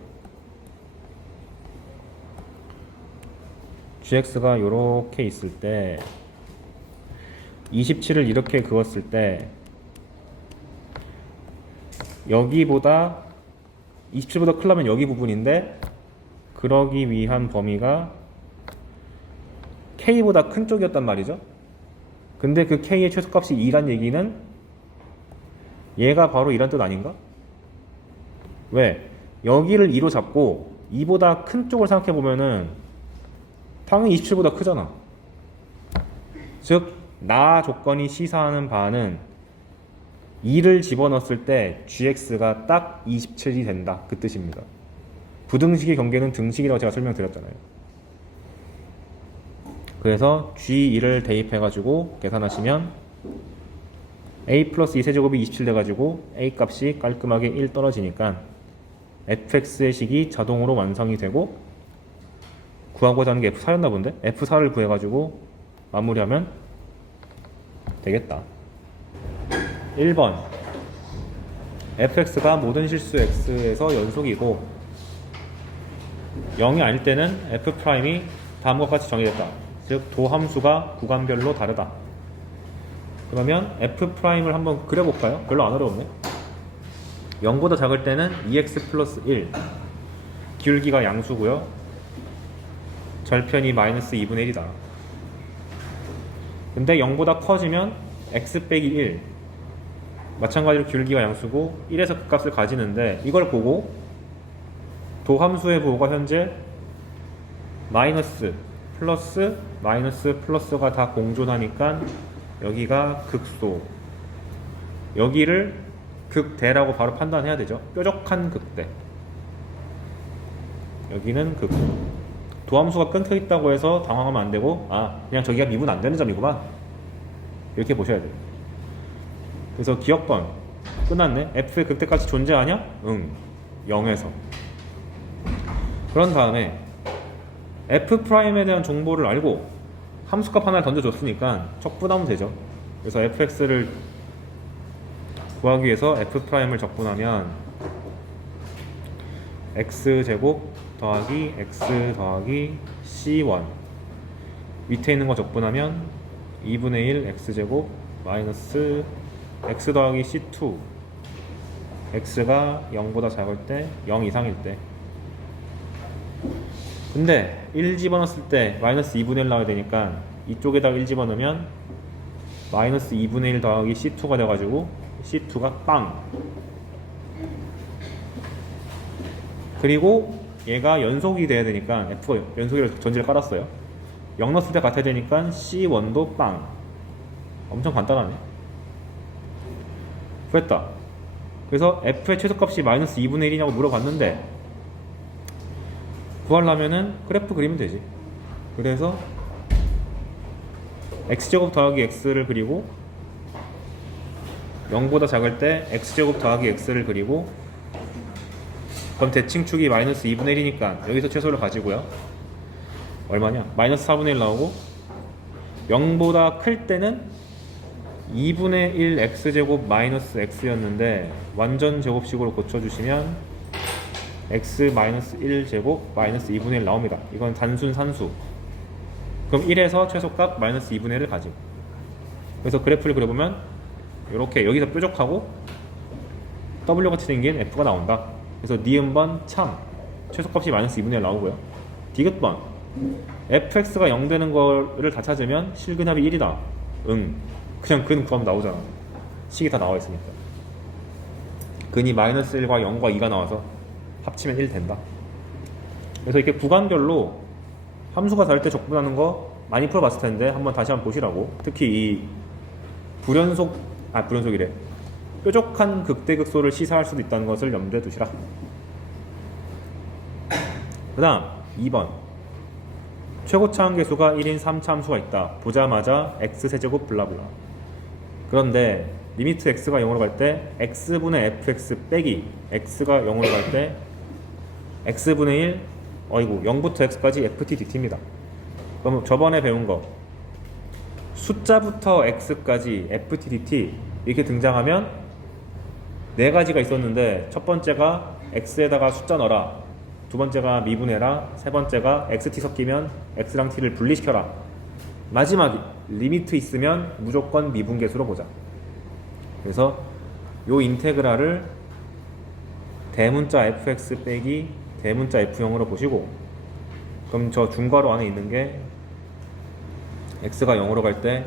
gx가 요렇게 있을 때 27을 이렇게 그었을 때 여기보다 27보다 크려면 여기 부분인데 그러기 위한 범위가 k보다 큰 쪽이었단 말이죠. 근데 그 k의 최소값이 2란 얘기는 얘가 바로 이란 뜻 아닌가? 왜? 여기를 2로 잡고 2보다 큰 쪽을 생각해 보면은 당연히 27보다 크잖아. 즉, 나 조건이 시사하는 바는 2를 집어넣었을 때 gx가 딱 27이 된다. 그 뜻입니다. 부등식의 경계는 등식이라고 제가 설명드렸잖아요. 그래서 g2를 대입해가지고 계산하시면 a 플러스 2세제곱이 27 돼가지고 a 값이 깔끔하게 1 떨어지니까 fx의 식이 자동으로 완성이 되고 구하고자 하는 게 f4였나 본데? f4를 구해가지고 마무리하면 되겠다. 1번 fx가 모든 실수 x에서 연속이고 0이 아닐 때는 f'이 다음과 같이 정의됐다. 즉 도함수가 구간별로 다르다. 그러면 f'을 한번 그려볼까요? 별로 안 어려웠네. 0보다 작을 때는 2x 플러스 1 기울기가 양수고요. 절편이 마이너스 2분의 1이다. 근데 0보다 커지면 x 빼기 1 마찬가지로 기울기가 양수고 1에서 그 값을 가지는데 이걸 보고 도함수의 부호가 현재 마이너스 플러스 마이너스 플러스가 다 공존하니까 여기가 극소, 여기를 극대라고 바로 판단해야 되죠. 뾰족한 극대, 여기는 극소. 도함수가 끊겨 있다고 해서 당황하면 안 되고 그냥 저기가 미분 안 되는 점이구만 이렇게 보셔야 돼요. 그래서 기억번 끝났네. f의 극대까지 존재하냐? 응, 0에서. 그런 다음에 f'에 대한 정보를 알고 함수값 하나를 던져줬으니까 적분하면 되죠. 그래서 fx를 구하기 위해서 f'을 적분하면 x제곱 더하기 x 더하기 c1 밑에 있는 거 적분하면 2분의 1 x제곱 마이너스 x 더하기 c2 x가 0보다 작을 때 0 이상일 때. 근데 1 집어넣었을 때 마이너스 2분의 1 나와야 되니까 이쪽에다가 1 집어넣으면 마이너스 2분의 1 더하기 c2가 돼가지고 c2가 빵. 그리고 얘가 연속이 돼야 되니까 f가 연속이라고 전지를 깔았어요. 0 넣었을 때 같아야 되니까 c1도 빵. 엄청 간단하네. 됐다. 그래서 f의 최소값이 마이너스 2분의 1이냐고 물어봤는데 구하려면은 그래프 그리면 되지. 그래서 x제곱 더하기 x를 그리고 0보다 작을 때 x제곱 더하기 x를 그리고, 그럼 대칭축이 마이너스 2분의 1이니까 여기서 최소를 가지고요. 얼마냐? 마이너스 4분의 1 나오고, 0보다 클 때는 2분의 1 x제곱 마이너스 x였는데 완전 제곱식으로 고쳐주시면 x 마이너스 1제곱 마이너스 2분의 1 나옵니다. 이건 단순 산수. 그럼 1에서 최소값 마이너스 2분의 1을 가지고, 그래서 그래프를 그려보면 이렇게 여기서 뾰족하고 W같이 생긴 F가 나온다. 그래서 니은번 참 최소값이 마이너스 2분의 1 나오고요. 디귿번 fx가 0 되는 거를 다 찾으면 실근합이 1이다. 그냥 근 구하면 나오잖아. 식이 다 나와 있으니까. 근이 마이너스 1과 0과 2가 나와서 합치면 1 된다. 그래서 이렇게 구간별로 함수가 다를 때 적분하는 거 많이 풀어봤을 텐데 한번 다시 한번 보시라고. 특히 이 불연속이래. 뾰족한 극대극소를 시사할 수도 있다는 것을 염두에 두시라. 그 다음 2번 최고차 함계수가 1인 3차 함수가 있다. 보자마자 x세제곱 블라블라. 그런데 리미트 x가 0으로 갈 때 x분의 fx 빼기 x가 0으로 갈 때 x분의 1 0부터 x까지 ft dt입니다. 그럼 저번에 배운 거 숫자부터 x까지 ft dt 이렇게 등장하면 네 가지가 있었는데, 첫 번째가 x에다가 숫자 넣어라, 두 번째가 미분해라, 세 번째가 xt 섞이면 x랑 t를 분리시켜라, 마지막 리미트 있으면 무조건 미분계수로 보자. 그래서 요 인테그랄을 대문자 fx 빼기 대문자 f0으로 보시고, 그럼 저 중괄호 안에 있는 게 x가 0으로 갈 때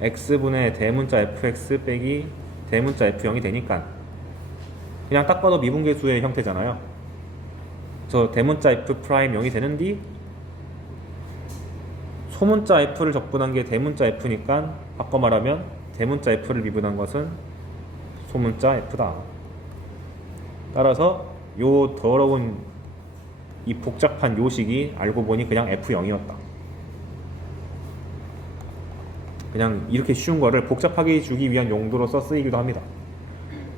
x분의 대문자 fx 빼기 대문자 f0이 되니까 그냥 딱 봐도 미분계수의 형태잖아요. 저 대문자 f 프라임 0이 되는 뒤 소문자 f를 적분한 게 대문자 f니까 바꿔 말하면 대문자 f를 미분한 것은 소문자 f다. 따라서 요 더러운 이 복잡한 요식이 알고 보니 그냥 f0이었다. 그냥 이렇게 쉬운 거를 복잡하게 주기 위한 용도로서 쓰이기도 합니다.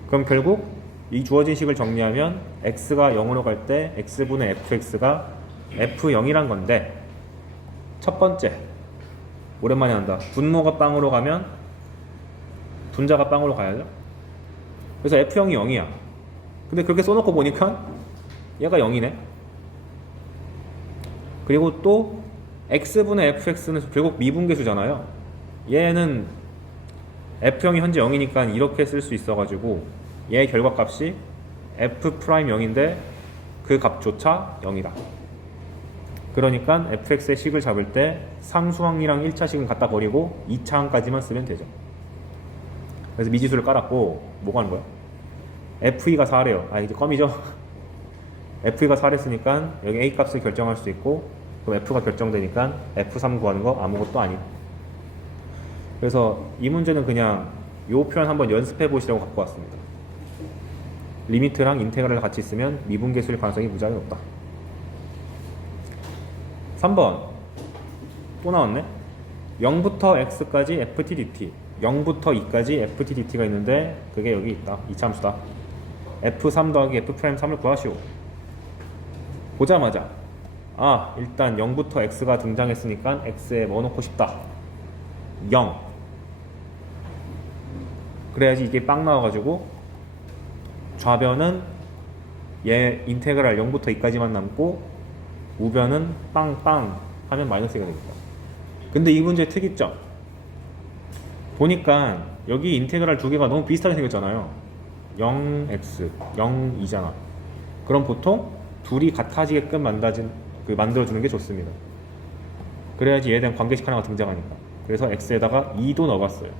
그럼 결국 이 주어진 식을 정리하면 x가 0으로 갈 때 x분의 fx가 f0이란 건데, 첫 번째 오랜만에 한다. 분모가 빵으로 가면 분자가 빵으로 가야죠. 그래서 f0이 0이야. 근데 그렇게 써놓고 보니까 얘가 0이네. 그리고 또 x분의 fx는 결국 미분계수잖아요. 얘는 f형이 현재 0이니까 이렇게 쓸 수 있어가지고 얘의 결과값이 f'0인데 그 값조차 0이다. 그러니까 fx의 식을 잡을 때 상수항이랑 1차식은 갖다 버리고 2차항까지만 쓰면 되죠. 그래서 미지수를 깔았고 뭐가 하는 거야? f2가 4래요. 이제 껌이죠. f2가 4랬으니까 여기 a 값을 결정할 수 있고, 그럼 f가 결정되니까 f3 구하는 거 아무것도 아니고. 그래서 이 문제는 그냥 요 표현 한번 연습해 보시라고 갖고 왔습니다. 리미트랑 인테그랄을 같이 쓰면 미분계수일 가능성이 무지하게 높다. 3번 또 나왔네. 0부터 x까지 ft dt, 0부터 2까지 ft dt가 있는데 그게 여기 있다. 2차 함수다. f3 더하기 f'3을 구하시오. 보자마자 일단 0부터 x가 등장했으니까 x에 뭐 넣고 싶다. 0. 그래야지 이게 빵 나와가지고 좌변은 얘 인테그랄 0부터 2까지만 남고 우변은 빵빵 하면 마이너스 2가 되겠다. 근데 이 문제의 특이점 보니까 여기 인테그랄 두 개가 너무 비슷하게 생겼잖아요. 0x, 0이잖아. 그럼 보통 둘이 같아지게끔 만들어주는 게 좋습니다. 그래야지 얘에 대한 관계식 하나가 등장하니까. 그래서 x에다가 2도 넣어봤어요.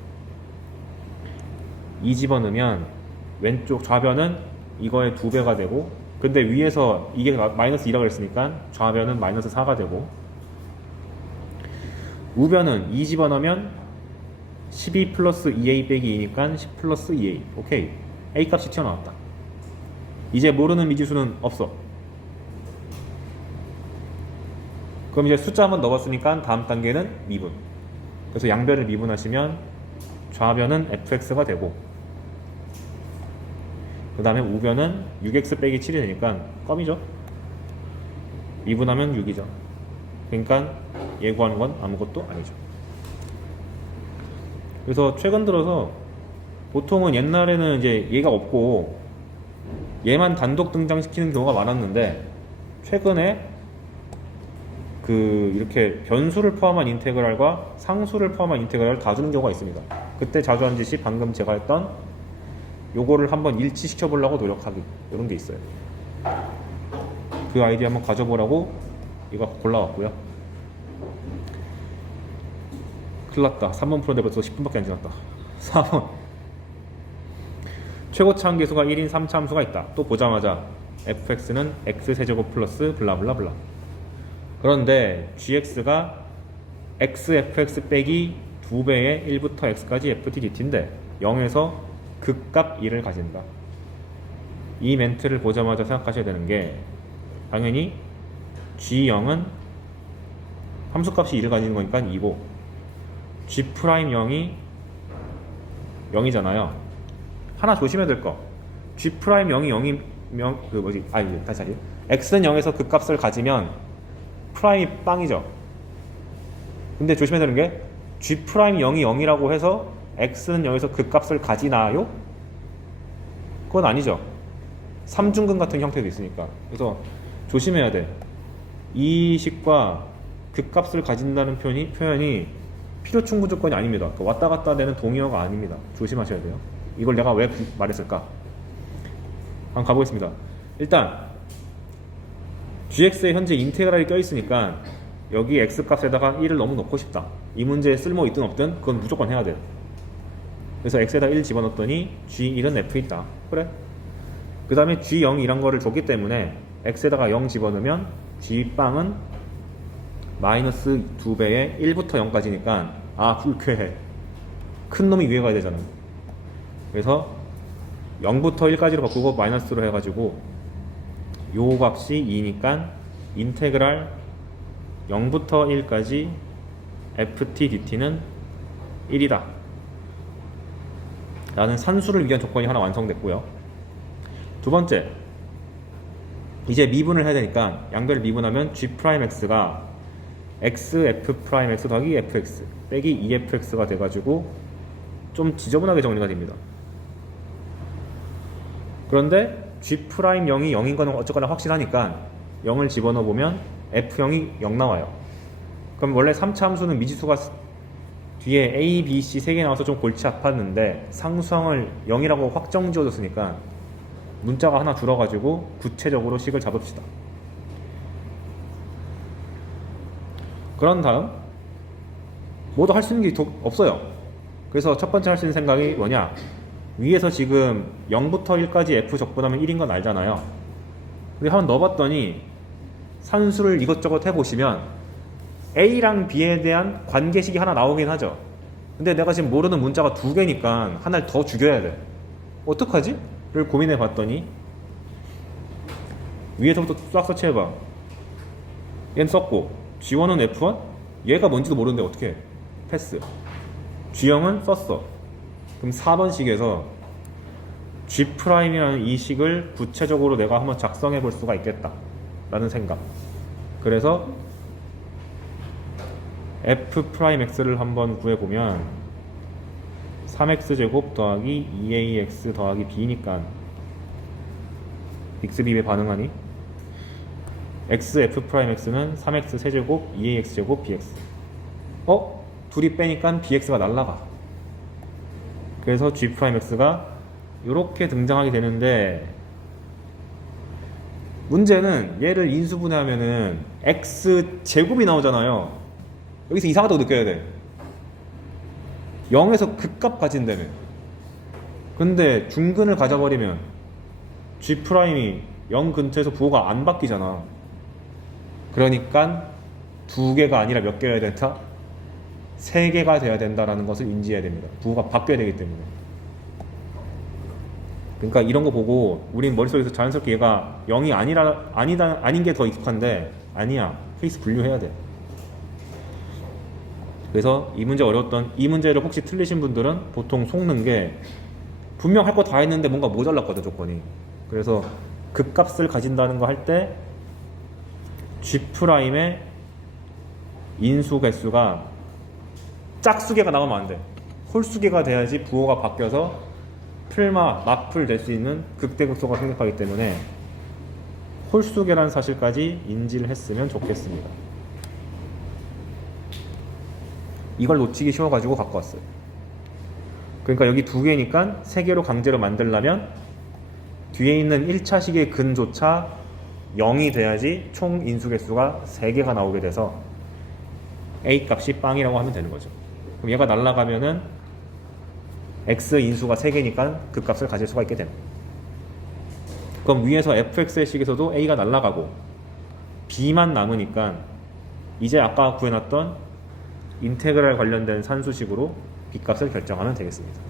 2 집어넣으면 왼쪽 좌변은 이거의 2배가 되고, 근데 위에서 이게 마이너스 2라고 했으니까 좌변은 마이너스 4가 되고, 우변은 2 집어넣으면 12 플러스 2a 빼기 2니까 10 플러스 2a. 오케이. a 값이 튀어나왔다. 이제 모르는 미지수는 없어. 그럼 이제 숫자 한번 넣어봤으니까 다음 단계는 미분. 그래서 양변을 미분하시면 좌변은 fx가 되고 그 다음에 우변은 6x 빼기 7이 되니까 껌이죠. 미분하면 6이죠. 그러니까 예고하는 건 아무것도 아니죠. 그래서 최근 들어서 보통은 옛날에는 이제 얘가 없고 얘만 단독 등장시키는 경우가 많았는데 최근에 이렇게 변수를 포함한 인테그랄과 상수를 포함한 인테그랄을 다 주는 경우가 있습니다. 그때 자주 한 짓이 방금 제가 했던 요거를 한번 일치시켜 보려고 노력하기, 이런 게 있어요. 그 아이디 한번 가져보라고 이거 골라왔고요. 큰일 났다. 3번 풀었는데 벌써 10분밖에 안 지났다. 4번 최고차 함계수가 1인 3차 함수가 있다. 또 보자마자 fx는 x세제곱 플러스 블라블라블라. 그런데 gx가 xfx 빼기 2배의 1부터 x까지 ft dt인데 0에서 극값 1을 가진다. 이 멘트를 보자마자 생각하셔야 되는 게 당연히 g0은 함수값이 1을 가지는 거니까 2고 g'0이 0이잖아요. 하나 조심해야 될 거. g'0이 0이 다시 x는 0에서 극값을 가지면 프라임이 빵이죠. 근데 조심해야 되는 게 g'0이 0이라고 해서 x는 0에서 극값을 가지나요? 그건 아니죠. 삼중근 같은 형태도 있으니까. 그래서 조심해야 돼. 이 식과 극값을 가진다는 표현이 필요충분 조건이 아닙니다. 왔다 갔다 되는 동의어가 아닙니다. 조심하셔야 돼요. 이걸 내가 왜 말했을까? 한번 가보겠습니다. 일단 gx에 현재 인테그랄이 껴있으니까 여기 x값에다가 1을 너무 넣고 싶다. 이 문제에 쓸모 있든 없든 그건 무조건 해야 돼요. 그래서 x에다 1 집어넣었더니 g1은 f 있다. 그래? 그 다음에 g0이란 거를 줬기 때문에 x에다가 0 집어넣으면 g빵은 마이너스 2배의 1부터 0까지니까 불쾌해. 큰 놈이 위에 가야 되잖아. 그래서 0부터 1까지로 바꾸고 마이너스로 해가지고 요 값이 2니까 인테그랄 0부터 1까지 ft dt는 1이다 라는 산수를 위한 조건이 하나 완성됐고요. 두 번째, 이제 미분을 해야 되니까 양변을 미분하면 g'x가 xf'(x) 더하기 fx 빼기 2fx가 돼가지고 좀 지저분하게 정리가 됩니다. 그런데 g'0이 0인 거는 어쨌거나 확실하니까 0을 집어넣어보면 f0이 0 나와요. 그럼 원래 3차 함수는 미지수가 뒤에 a, b, c 3개 나와서 좀 골치 아팠는데 상수항을 0이라고 확정 지어줬으니까 문자가 하나 줄어가지고 구체적으로 식을 잡읍시다. 그런 다음 모두 할 수 있는 게 없어요. 그래서 첫 번째 할 수 있는 생각이 뭐냐, 위에서 지금 0부터 1까지 f 적분하면 1인 건 알잖아요. 근데 한번 넣어봤더니 산수를 이것저것 해보시면 a랑 b에 대한 관계식이 하나 나오긴 하죠. 근데 내가 지금 모르는 문자가 2개니까 하나를 더 죽여야 돼. 어떡하지? 를 고민해 봤더니 위에서부터 싹 서치해봐. 얘는 썼고 G1은 F1? 얘가 뭔지도 모르는데 어떻게 해? 패스. G0은 썼어. 그럼 4번식에서 G'이라는 이 식을 구체적으로 내가 한번 작성해 볼 수가 있겠다 라는 생각. 그래서 F'X를 한번 구해보면 3x제곱 더하기 2ax 더하기 b니까 xb 왜 반응하니? xf'x는 3x 세제곱 2ax제곱 bx. 둘이 빼니까 bx가 날라가. 그래서 g'x가 이렇게 등장하게 되는데 문제는 얘를 인수분해하면은 x제곱이 나오잖아요. 여기서 이상하다고 느껴야 돼. 0에서 극값 가진다며. 근데 중근을 가져버리면 G'이 0 근처에서 부호가 안 바뀌잖아. 그러니까 2개가 아니라 몇 개여야 된다? 3개가 돼야 된다라는 것을 인지해야 됩니다. 부호가 바뀌어야 되기 때문에. 그러니까 이런 거 보고 우린 머릿속에서 자연스럽게 얘가 0이 아닌 게 더 익숙한데 아니야. 케이스 분류해야 돼. 그래서 이 문제 어려웠던 이 문제를 혹시 틀리신 분들은 보통 속는 게 분명 할 거 다 했는데 뭔가 모자랐거든 조건이. 그래서 극값을 가진다는 거 할 때 G'의 인수 개수가 짝수개가 나오면 안 돼. 홀수개가 돼야지 부호가 바뀌어서 마풀 될 수 있는 극대극소가 성립하기 때문에 홀수개라는 사실까지 인지를 했으면 좋겠습니다. 이걸 놓치기 쉬워가지고 갖고 왔어요. 그러니까 여기 두 개니까 세 개로 강제로 만들려면 뒤에 있는 1차식의 근조차 0이 돼야지 총 인수개수가 3개가 나오게 돼서 A 값이 빵이라고 하면 되는 거죠. 그럼 얘가 날아가면은 X 인수가 3개니까 그 값을 가질 수가 있게 됩니다. 그럼 위에서 fx의 식에서도 A가 날아가고 B만 남으니까 이제 아까 구해놨던 인테그랄 관련된 산수식으로 B값을 결정하면 되겠습니다.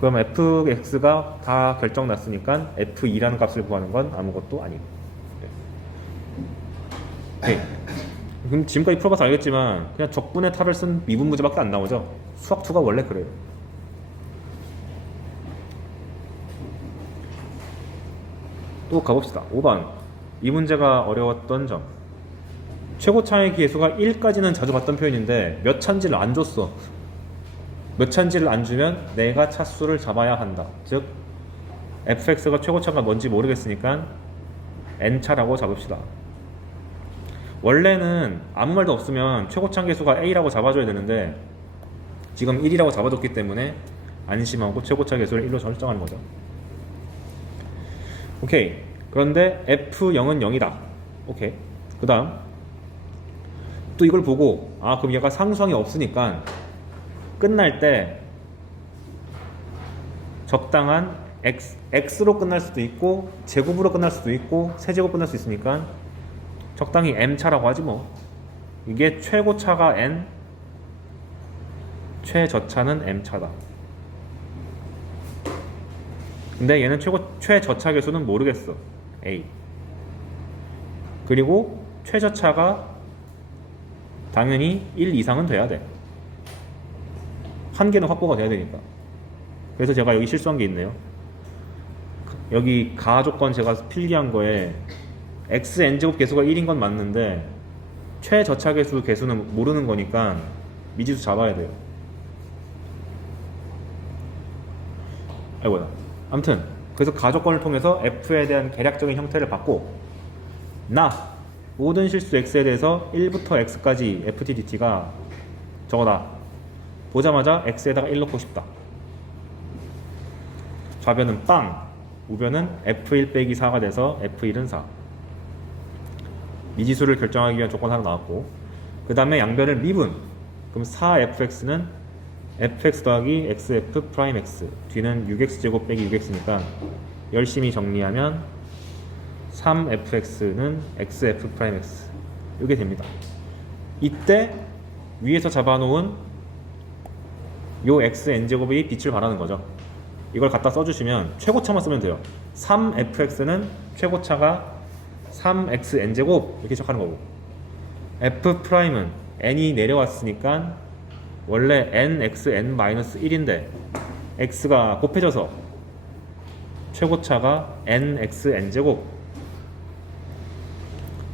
그럼 fx가 다 결정났으니까 f2라는 값을 구하는 건 아무것도 아니고. 오케이. 그럼 지금까지 풀어봐서 알겠지만 그냥 적분의 탑을 쓴 미분 문제밖에 안 나오죠. 수학2가 원래 그래요. 또 가봅시다. 5번. 이 문제가 어려웠던 점. 최고차의 계수가 1까지는 자주 봤던 표현인데 몇 차인지를 안 줬어. 몇 차인지를 안 주면 내가 차수를 잡아야 한다. 즉 fx가 최고차가 뭔지 모르겠으니까 n차라고 잡읍시다. 원래는 아무 말도 없으면 최고차 계수가 a라고 잡아줘야 되는데 지금 1이라고 잡아줬기 때문에 안심하고 최고차 계수를 1로 설정하는 거죠. 오케이. 그런데 f0은 0이다. 오케이. 그 다음 또 이걸 보고 그럼 얘가 상수항이 없으니까 끝날 때 적당한 x로 끝날 수도 있고 제곱으로 끝날 수도 있고 세제곱 끝날 수 있으니까 적당히 m차라고 하지 뭐. 이게 최고차가 n, 최저차는 m차다. 근데 얘는 최저차 계수는 모르겠어. a. 그리고 최저차가 당연히 1 이상은 돼야 돼. 한 개는 확보가 돼야 되니까. 그래서 제가 여기 실수한 게 있네요. 여기 가 조건 제가 필기한 거에 xn제곱 계수가 1인 건 맞는데 최저차 계수는 모르는 거니까 미지수 잡아야 돼요. 아이고야. 아무튼 그래서 가 조건을 통해서 f에 대한 계략적인 형태를 받고 모든 실수 x에 대해서 1부터 x까지 ftdt가 저거다. 보자마자 x에다가 1 넣고 싶다. 좌변은 빵, 우변은 f1 빼기 4가 돼서 f1은 4. 미지수를 결정하기 위한 조건 하나 나왔고, 그 다음에 양변을 미분. 그럼 4fx는 fx 더하기 xf 프라임 x, 뒤는 6x제곱 빼기 6x니까 열심히 정리하면 3fx는 xf 프라임 x 이게 됩니다. 이때 위에서 잡아놓은 요 xn제곱이 빛을 발하는 거죠. 이걸 갖다 써주시면 최고차만 쓰면 돼요. 3fx는 최고차가 3xn제곱 이렇게 시작하는 거고, f'은 n이 내려왔으니까 원래 nxn-1인데 x가 곱해져서 최고차가 nxn제곱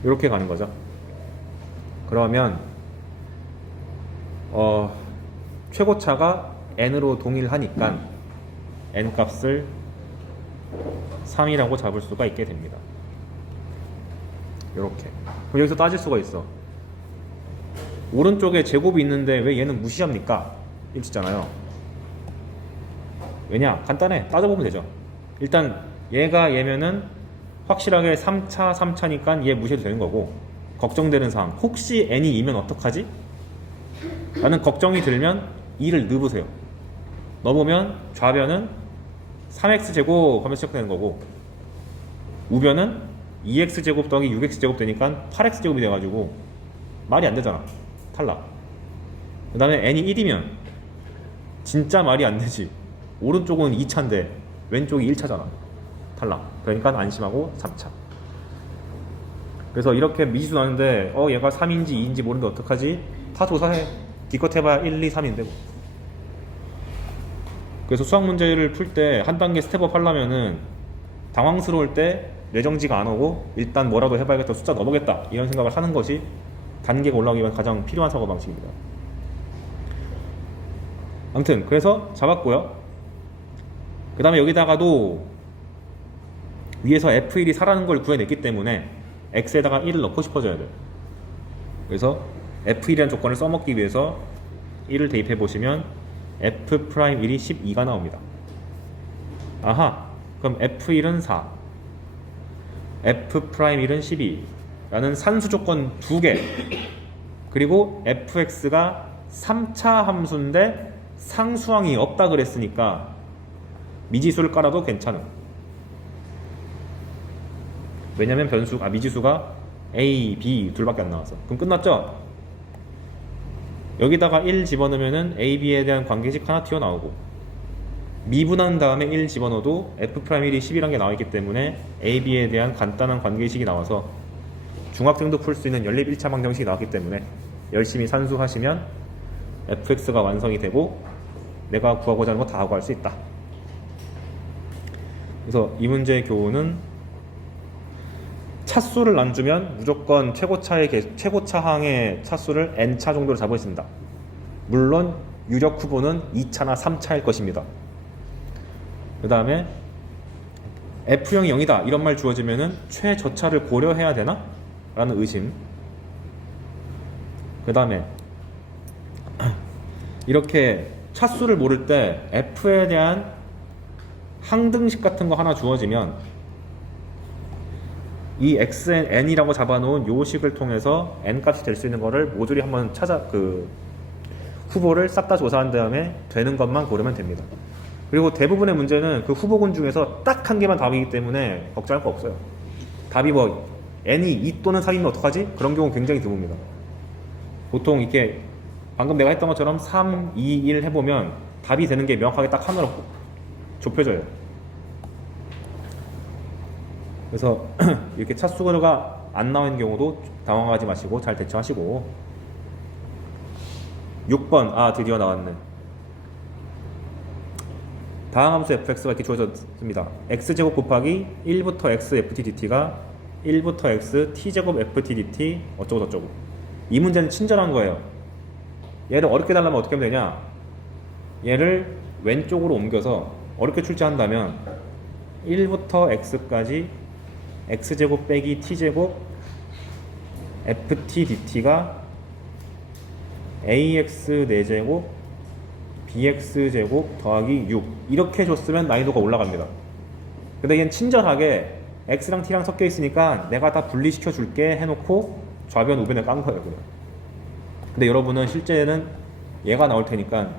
이렇게 가는 거죠. 그러면 최고차가 n으로 동일하니까 n 값을 3이라고 잡을 수가 있게 됩니다. 이렇게. 그럼 여기서 따질 수가 있어. 오른쪽에 제곱이 있는데 왜 얘는 무시합니까? 이렇잖아요. 왜냐? 간단해. 따져보면 되죠. 일단 얘가 얘면은 확실하게 3차니까 얘 무시해도 되는 거고, 걱정되는 사항, 혹시 n이 2면 어떡하지? 라는 걱정이 들면 2를 넣어보세요. 넣어보면 좌변은 3x제곱 하면 시작되는 거고, 우변은 2x제곱 더하기 6x제곱 되니까 8x제곱이 돼가지고 말이 안 되잖아. 탈락. 그 다음에 n이 1이면 진짜 말이 안 되지. 오른쪽은 2차인데 왼쪽이 1차잖아. 탈락. 그러니까 안심하고 3차. 그래서 이렇게 미지수 나는데 얘가 3인지 2인지 모르는데 어떡하지? 다 조사해. 기껏 해봐야 1, 2, 3인데 뭐. 그래서 수학 문제를 풀 때 한 단계 스텝업 하려면은 당황스러울 때 뇌정지가 안 오고 일단 뭐라도 해봐야겠다, 숫자 넣어보겠다 이런 생각을 하는 것이 단계가 올라가기 위한 가장 필요한 사고방식입니다. 아무튼 그래서 잡았고요. 그 다음에 여기다가도 위에서 F1이 4라는 걸 구해냈기 때문에 X에다가 1을 넣고 싶어져야 돼요. 그래서 F1이라는 조건을 써먹기 위해서 1을 대입해 보시면 F'1이 12가 나옵니다. 아하, 그럼 F1은 4, F'1은 12 라는 산수 조건 2개, 그리고 fx가 3차 함수인데 상수항이 없다 그랬으니까 미지수를 깔아도 괜찮은. 왜냐면 미지수가 a, b 둘밖에 안 나와서. 그럼 끝났죠? 여기다가 1 집어넣으면은 a, b에 대한 관계식 하나 튀어나오고, 미분한 다음에 1 집어넣어도 f'1이 10이란 게 나와있기 때문에 a, b에 대한 간단한 관계식이 나와서 중학생도 풀 수 있는 연립 1차 방정식이 나왔기 때문에 열심히 산수하시면 fx가 완성이 되고 내가 구하고자 하는 거 다 하고 할 수 있다. 그래서 이 문제의 교훈은 차수를 안 주면 무조건 최고차항의 차수를 n차 정도로 잡으신다. 물론 유력 후보는 2차나 3차일 것입니다. 그 다음에 f형이 0이다 이런 말 주어지면은 최저차를 고려해야 되나? 라는 의심. 그 다음에 이렇게 차수를 모를 때 f에 대한 항등식 같은 거 하나 주어지면 이 xn이라고 잡아놓은 요 식을 통해서 n 값이 될 수 있는 거를 모조리 한번 후보를 싹 다 조사한 다음에 되는 것만 고르면 됩니다. 그리고 대부분의 문제는 그 후보군 중에서 딱 한 개만 답이기 때문에 걱정할 거 없어요. 답이 뭐 n이 2 또는 3이면 어떡하지? 그런 경우 굉장히 드뭅니다. 보통 이렇게 방금 내가 했던 것처럼 3, 2, 1 해보면 답이 되는 게 명확하게 딱 하나로 좁혀져요. 그래서 이렇게 차수가 안 나오는 경우도 당황하지 마시고 잘 대처하시고. 6번, 드디어 나왔네. 다항 함수 fx가 이렇게 주어졌습니다. x제곱 곱하기 1부터 x ft dt가 1부터 x t제곱 ft dt 어쩌고 저쩌고. 이 문제는 친절한 거예요. 얘를 어렵게 달라면 어떻게 하면 되냐, 얘를 왼쪽으로 옮겨서 어렵게 출제한다면 1부터 x까지 x제곱 빼기 t제곱 ft dt가 ax 4제곱 bx제곱 더하기 6 이렇게 줬으면 난이도가 올라갑니다. 근데 얘는 친절하게 x랑 t랑 섞여 있으니까 내가 다 분리시켜 줄게 해놓고 좌변 우변을 깐 거예요. 그냥. 근데 여러분은 실제는 얘가 나올 테니까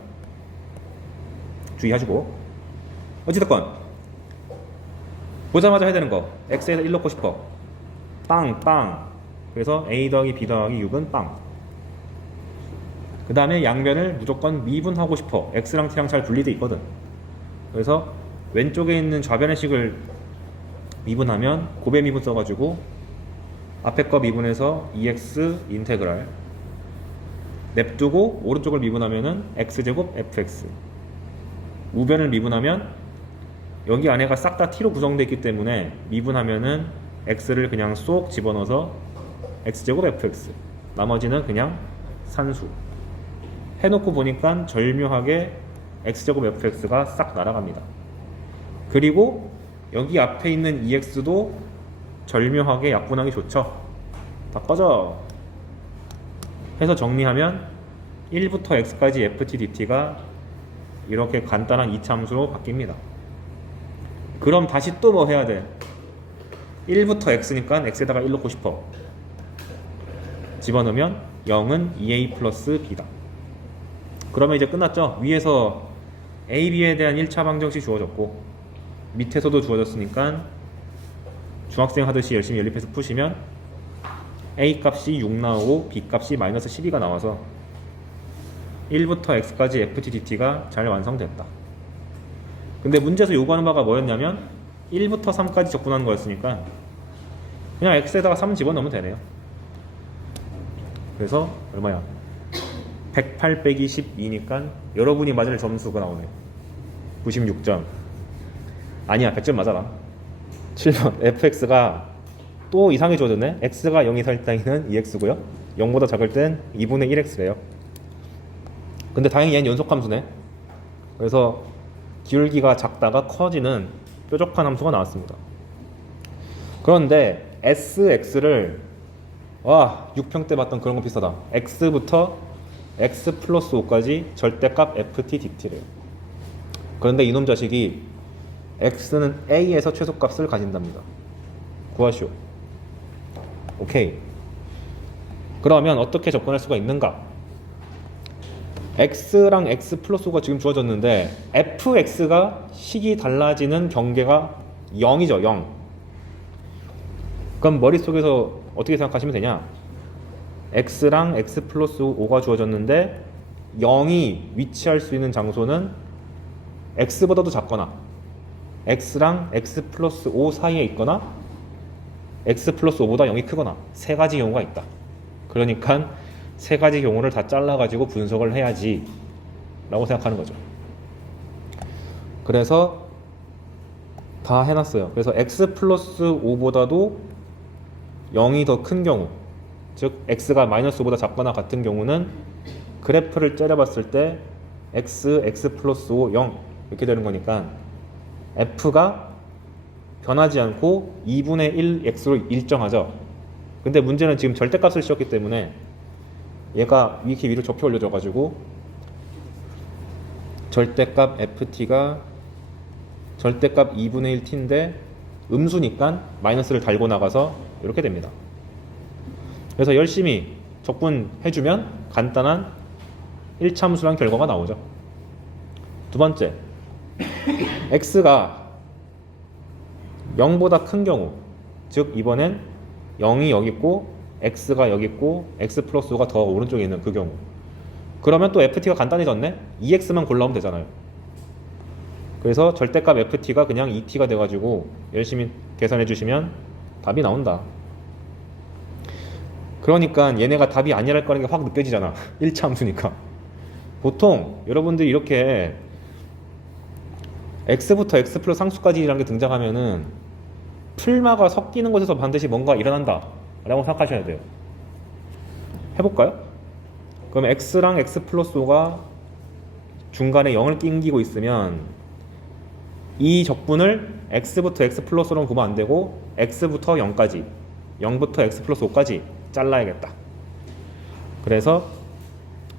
주의하시고. 어찌됐건 보자마자 해야 되는 거, x에서 1 넣고 싶어. 빵. 그래서 a 더하기 b 더하기 6은 빵. 그 다음에 양변을 무조건 미분하고 싶어. x랑 t랑 잘 분리돼 있거든. 그래서 왼쪽에 있는 좌변의 식을 미분하면 곱의 미분 써가지고 앞에 거 미분해서 2x 인테그랄 냅두고 오른쪽을 미분하면은 x제곱 fx. 우변을 미분하면 여기 안에가 싹 다 t로 구성되어 있기 때문에 미분하면은 x를 그냥 쏙 집어넣어서 x제곱 fx. 나머지는 그냥 산수. 해놓고 보니까 절묘하게 x제곱 fx가 싹 날아갑니다. 그리고 여기 앞에 있는 ex도 절묘하게 약분하기 좋죠. 다 꺼져. 해서 정리하면 1부터 x까지 ft dt가 이렇게 간단한 2차 함수로 바뀝니다. 그럼 다시 또 뭐 해야 돼? 1부터 x니까 x에다가 1 넣고 싶어. 집어넣으면 0은 2a 플러스 b다. 그러면 이제 끝났죠? 위에서 a, b에 대한 1차 방정식 주어졌고 밑에서도 주어졌으니까 중학생 하듯이 열심히 연립해서 푸시면 a 값이 6 나오고 b 값이 마이너스 12가 나와서 1부터 x까지 ft dt가 잘 완성됐다. 근데 문제에서 요구하는 바가 뭐였냐면 1부터 3까지 적분하는 거였으니까 그냥 x에다가 3 집어넣으면 되네요. 그래서 얼마야? 108 빼기 12니까 여러분이 맞을 점수가 나오네. 96점. 아니야, 100점 맞아라. 7번 fx가 또 이상이 주어졌네. x가 0 이상일 때는 2x고요 0보다 작을 땐 2분의 1x래요. 근데 다행히 얘는 연속함수네. 그래서 기울기가 작다가 커지는 뾰족한 함수가 나왔습니다. 그런데 sx를 6평 때 봤던 그런 거 비슷하다. x부터 x 플러스 5까지 절대값 ft dt래요. 그런데 이놈 자식이 x는 a에서 최소값을 가진답니다. 구하시오. 오케이. 그러면 어떻게 접근할 수가 있는가? x랑 x 플러스 5가 지금 주어졌는데 fx가 식이 달라지는 경계가 0이죠. 0. 그럼 머릿속에서 어떻게 생각하시면 되냐? x랑 x 플러스 5가 주어졌는데 0이 위치할 수 있는 장소는 x보다도 작거나 x랑 x 플러스 5 사이에 있거나 x 플러스 5보다 0이 크거나 세 가지 경우가 있다. 그러니까 세 가지 경우를 다 잘라가지고 분석을 해야지 라고 생각하는 거죠. 그래서 다 해놨어요. 그래서 x 플러스 5보다도 0이 더 큰 경우, 즉 x가 마이너스 5보다 작거나 같은 경우는 그래프를 째려봤을 때 x 플러스 5, 0 이렇게 되는 거니까 f가 변하지 않고 2분의 1x로 일정하죠. 근데 문제는 지금 절대값을 씌웠기 때문에 얘가 이렇게 위로 접혀 올려져 가지고 절대값 ft가 절대값 2분의 1t인데 음수니까 마이너스를 달고 나가서 이렇게 됩니다. 그래서 열심히 적분해주면 간단한 1차함수란 결과가 나오죠. 두 번째, x가 0보다 큰 경우, 즉 이번엔 0이 여기 있고 x가 여기 있고 x 플러스 5가 더 오른쪽에 있는 그 경우, 그러면 또 ft가 간단해졌네. 2x만 골라오면 되잖아요. 그래서 절대값 ft가 그냥 2t가 돼가지고 열심히 계산해 주시면 답이 나온다. 그러니까 얘네가 답이 아니랄 거라는 게 확 느껴지잖아. 1차 함수니까. 보통 여러분들이 이렇게 x부터 x 플러스 상수까지 라는 게 등장하면은 풀마가 섞이는 곳에서 반드시 뭔가 일어난다 라고 생각하셔야 돼요. 해볼까요? 그럼 x랑 x 플러스 5가 중간에 0을 낑기고 있으면 이 적분을 x부터 x 플러스 5로 보면 안 되고 x부터 0까지, 0부터 x 플러스 5까지 잘라야겠다. 그래서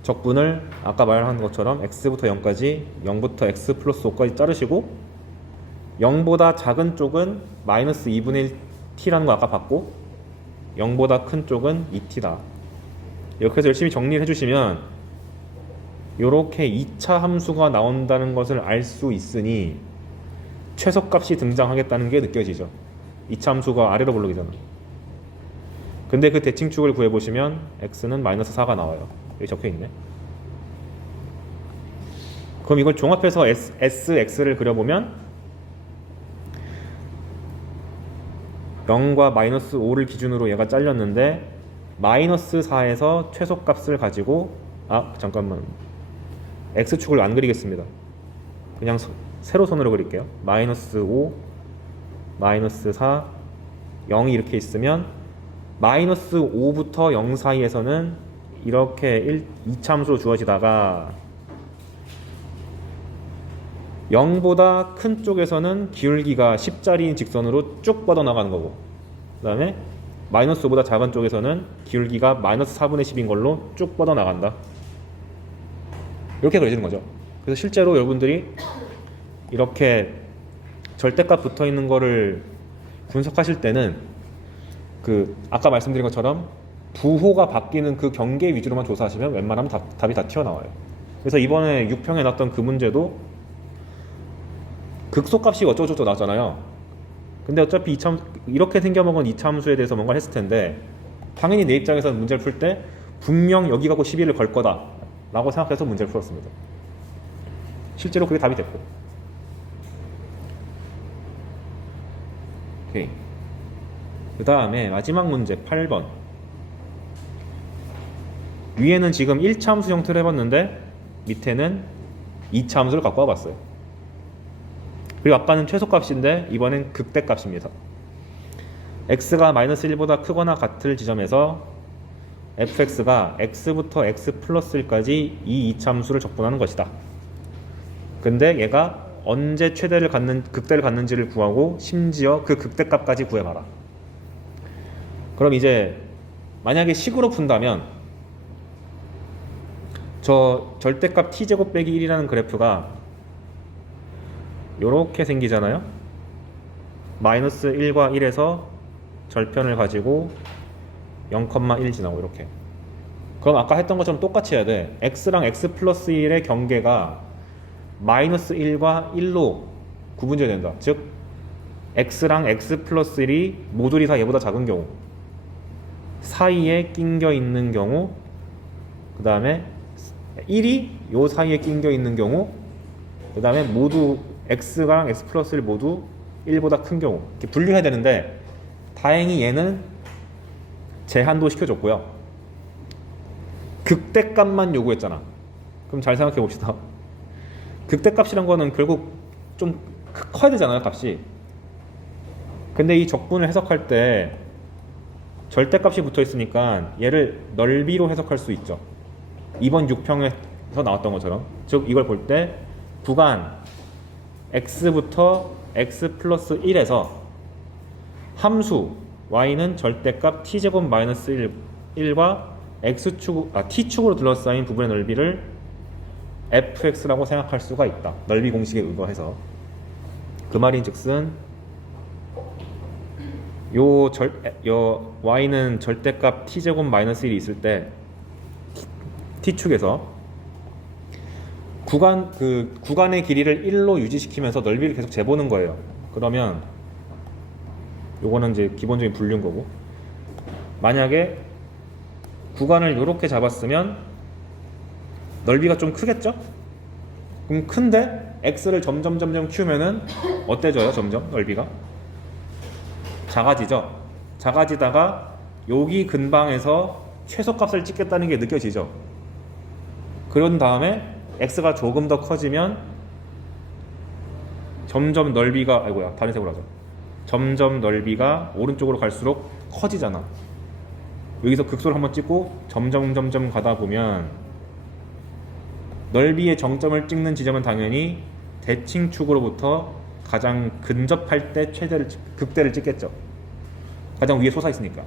적분을 아까 말한 것처럼 x부터 0까지, 0부터 x 플러스 5까지 자르시고 0보다 작은 쪽은 마이너스 2분의 1t라는 거 아까 봤고 0보다 큰 쪽은 2t다. 이렇게 해서 열심히 정리를 해주시면 이렇게 2차 함수가 나온다는 것을 알 수 있으니 최소값이 등장하겠다는 게 느껴지죠. 2차 함수가 아래로 볼록이잖아. 근데 그 대칭축을 구해보시면 x는 마이너스 4가 나와요. 여기 적혀있네. 그럼 이걸 종합해서 sx를 그려보면 0과 마이너스 5를 기준으로 얘가 잘렸는데 마이너스 4에서 최소값을 가지고 잠깐만, x축을 안 그리겠습니다. 그냥 세로선으로 그릴게요. 마이너스 5, 마이너스 4, 0이 이렇게 있으면 마이너스 5부터 0 사이에서는 이렇게 2차 함수로 주어지다가 0보다 큰 쪽에서는 기울기가 10자리인 직선으로 쭉 뻗어나가는 거고, 그 다음에 마이너스 5보다 작은 쪽에서는 기울기가 마이너스 4분의 10인 걸로 쭉 뻗어나간다. 이렇게 그려지는 거죠. 그래서 실제로 여러분들이 이렇게 절대값 붙어있는 거를 분석하실 때는 그 아까 말씀드린 것처럼 부호가 바뀌는 그 경계 위주로만 조사하시면 웬만하면 답이 다 튀어나와요. 그래서 이번에 6평에 났던 그 문제도 극소값이 어쩌고저쩌고 나왔잖아요. 근데 어차피 이렇게 생겨먹은 2차 함수에 대해서 뭔가 했을 텐데 당연히 내 입장에서는 문제를 풀 때 분명 여기 가고 11을 걸 거다 라고 생각해서 문제를 풀었습니다. 실제로 그게 답이 됐고. 오케이. 그 다음에 마지막 문제 8번. 위에는 지금 1차 함수 형태로 해봤는데 밑에는 2차 함수를 갖고 와봤어요. 그리고 아까는 최소값인데 이번엔 극대값입니다. x가 마이너스 1보다 크거나 같을 지점에서 fx가 x부터 x 플러스 1까지 이 2차 함수를 적분하는 것이다. 근데 얘가 언제 극대를 갖는지를 구하고 심지어 그 극대값까지 구해봐라. 그럼 이제 만약에 식으로 푼다면 저 절대값 t제곱 빼기 1이라는 그래프가 요렇게 생기잖아요. 마이너스 1과 1에서 절편을 가지고 0,1 지나고 이렇게. 그럼 아까 했던 것처럼 똑같이 해야 돼. x랑 x 플러스 1의 경계가 마이너스 1과 1로 구분돼야 된다. 즉 x랑 x 플러스 1이 모듈이 다 얘보다 작은 경우, 사이에 낑겨 있는 경우, 그 다음에 1이 요 사이에 낑겨 있는 경우, 그 다음에 모두 x랑 x 플러스 1 모두 1보다 큰 경우, 이렇게 분류해야 되는데 다행히 얘는 제한도 시켜줬고요. 극대값만 요구했잖아. 그럼 잘 생각해 봅시다. 극대값이란 거는 결국 좀 커야 되잖아요, 값이. 근데 이 적분을 해석할 때 절대값이 붙어 있으니까 얘를 넓이로 해석할 수 있죠. 이번 6평에서 나왔던 것처럼. 즉 이걸 볼 때 구간 x부터 x 플러스 1에서 함수 y는 절대값 t제곱 마이너스 1과 t축으로 둘러싸인 부분의 넓이를 fx라고 생각할 수가 있다. 넓이 공식에 의거해서. 그 말인즉슨 요 y는 절대값 t제곱 마이너스 1이 있을 때 t축에서 구간의 길이를 1로 유지시키면서 넓이를 계속 재보는 거예요. 그러면 요거는 이제 기본적인 분류인 거고, 만약에 구간을 이렇게 잡았으면 넓이가 좀 크겠죠? 그럼 큰데 x를 점점 키우면은 어때져요? 점점 넓이가 작아지죠? 작아지다가 여기 근방에서 최소값을 찍겠다는 게 느껴지죠? 그런 다음에 x가 조금 더 커지면 점점 넓이가 다른 색으로 하죠. 점점 넓이가 오른쪽으로 갈수록 커지잖아. 여기서 극소를 한번 찍고 점점 가다 보면 넓이의 정점을 찍는 지점은 당연히 대칭축으로부터 가장 근접할 때 극대를 찍겠죠. 가장 위에 솟아 있으니까.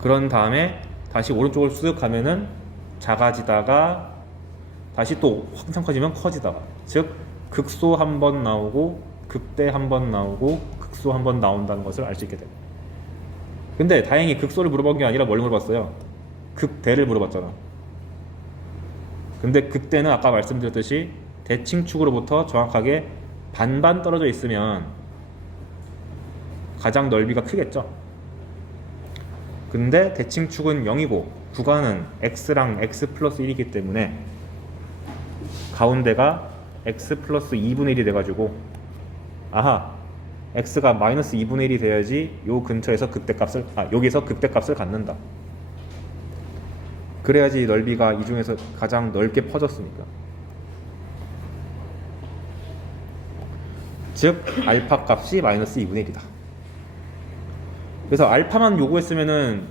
그런 다음에 다시 오른쪽으로 쓱 가면은 작아지다가 다시 또 확장 커지면 커지다가, 즉 극소 한 번 나오고 극대 한 번 나오고 극소 한 번 나온다는 것을 알 수 있게 됩니다. 근데 다행히 극소를 물어본 게 아니라 뭘 물어봤어요? 극대를 물어봤잖아. 근데 극대는 아까 말씀드렸듯이 대칭축으로부터 정확하게 반반 떨어져 있으면 가장 넓이가 크겠죠. 근데 대칭축은 0이고 구간은 x랑 x 플러스 1이기 때문에 가운데가 x 플러스 2분의 1이 돼가지고, 아하, x가 마이너스 2분의 1이 돼야지 요 근처에서 여기서 극대값을 갖는다. 그래야지 넓이가 이 중에서 가장 넓게 퍼졌으니까. 즉 알파 값이 마이너스 2분의 1이다. 그래서 알파만 요구했으면은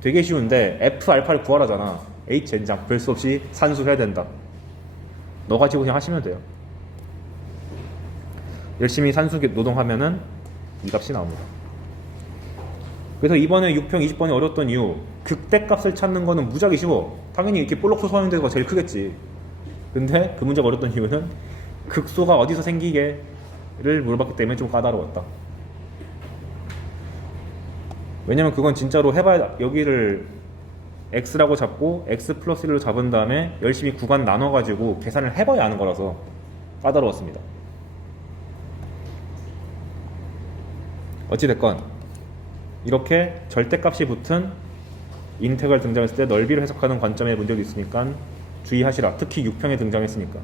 되게 쉬운데 f 알파를 구하라잖아. h 젠장 별 수 없이 산수해야 된다. 너 가지고 그냥 하시면 돼요. 열심히 산수 노동하면은 이 값이 나옵니다. 그래서 이번에 6평 20번이 어려웠던 이유, 극대값을 찾는 거는 무지하게 쉬워. 당연히 이렇게 볼록 솟아있는 데가 제일 크겠지. 근데 그 문제가 어려웠던 이유는 극소가 어디서 생기게를 물어봤기 때문에 좀 까다로웠다. 왜냐면 그건 진짜로 해봐야, 여기를 x라고 잡고 x 플러스 1로 잡은 다음에 열심히 구간 나눠가지고 계산을 해봐야 하는 거라서 까다로웠습니다. 어찌됐건 이렇게 절대값이 붙은 인테그랄 등장했을 때 넓이를 해석하는 관점의 문제도 있으니까 주의하시라. 특히 6평에 등장했으니까.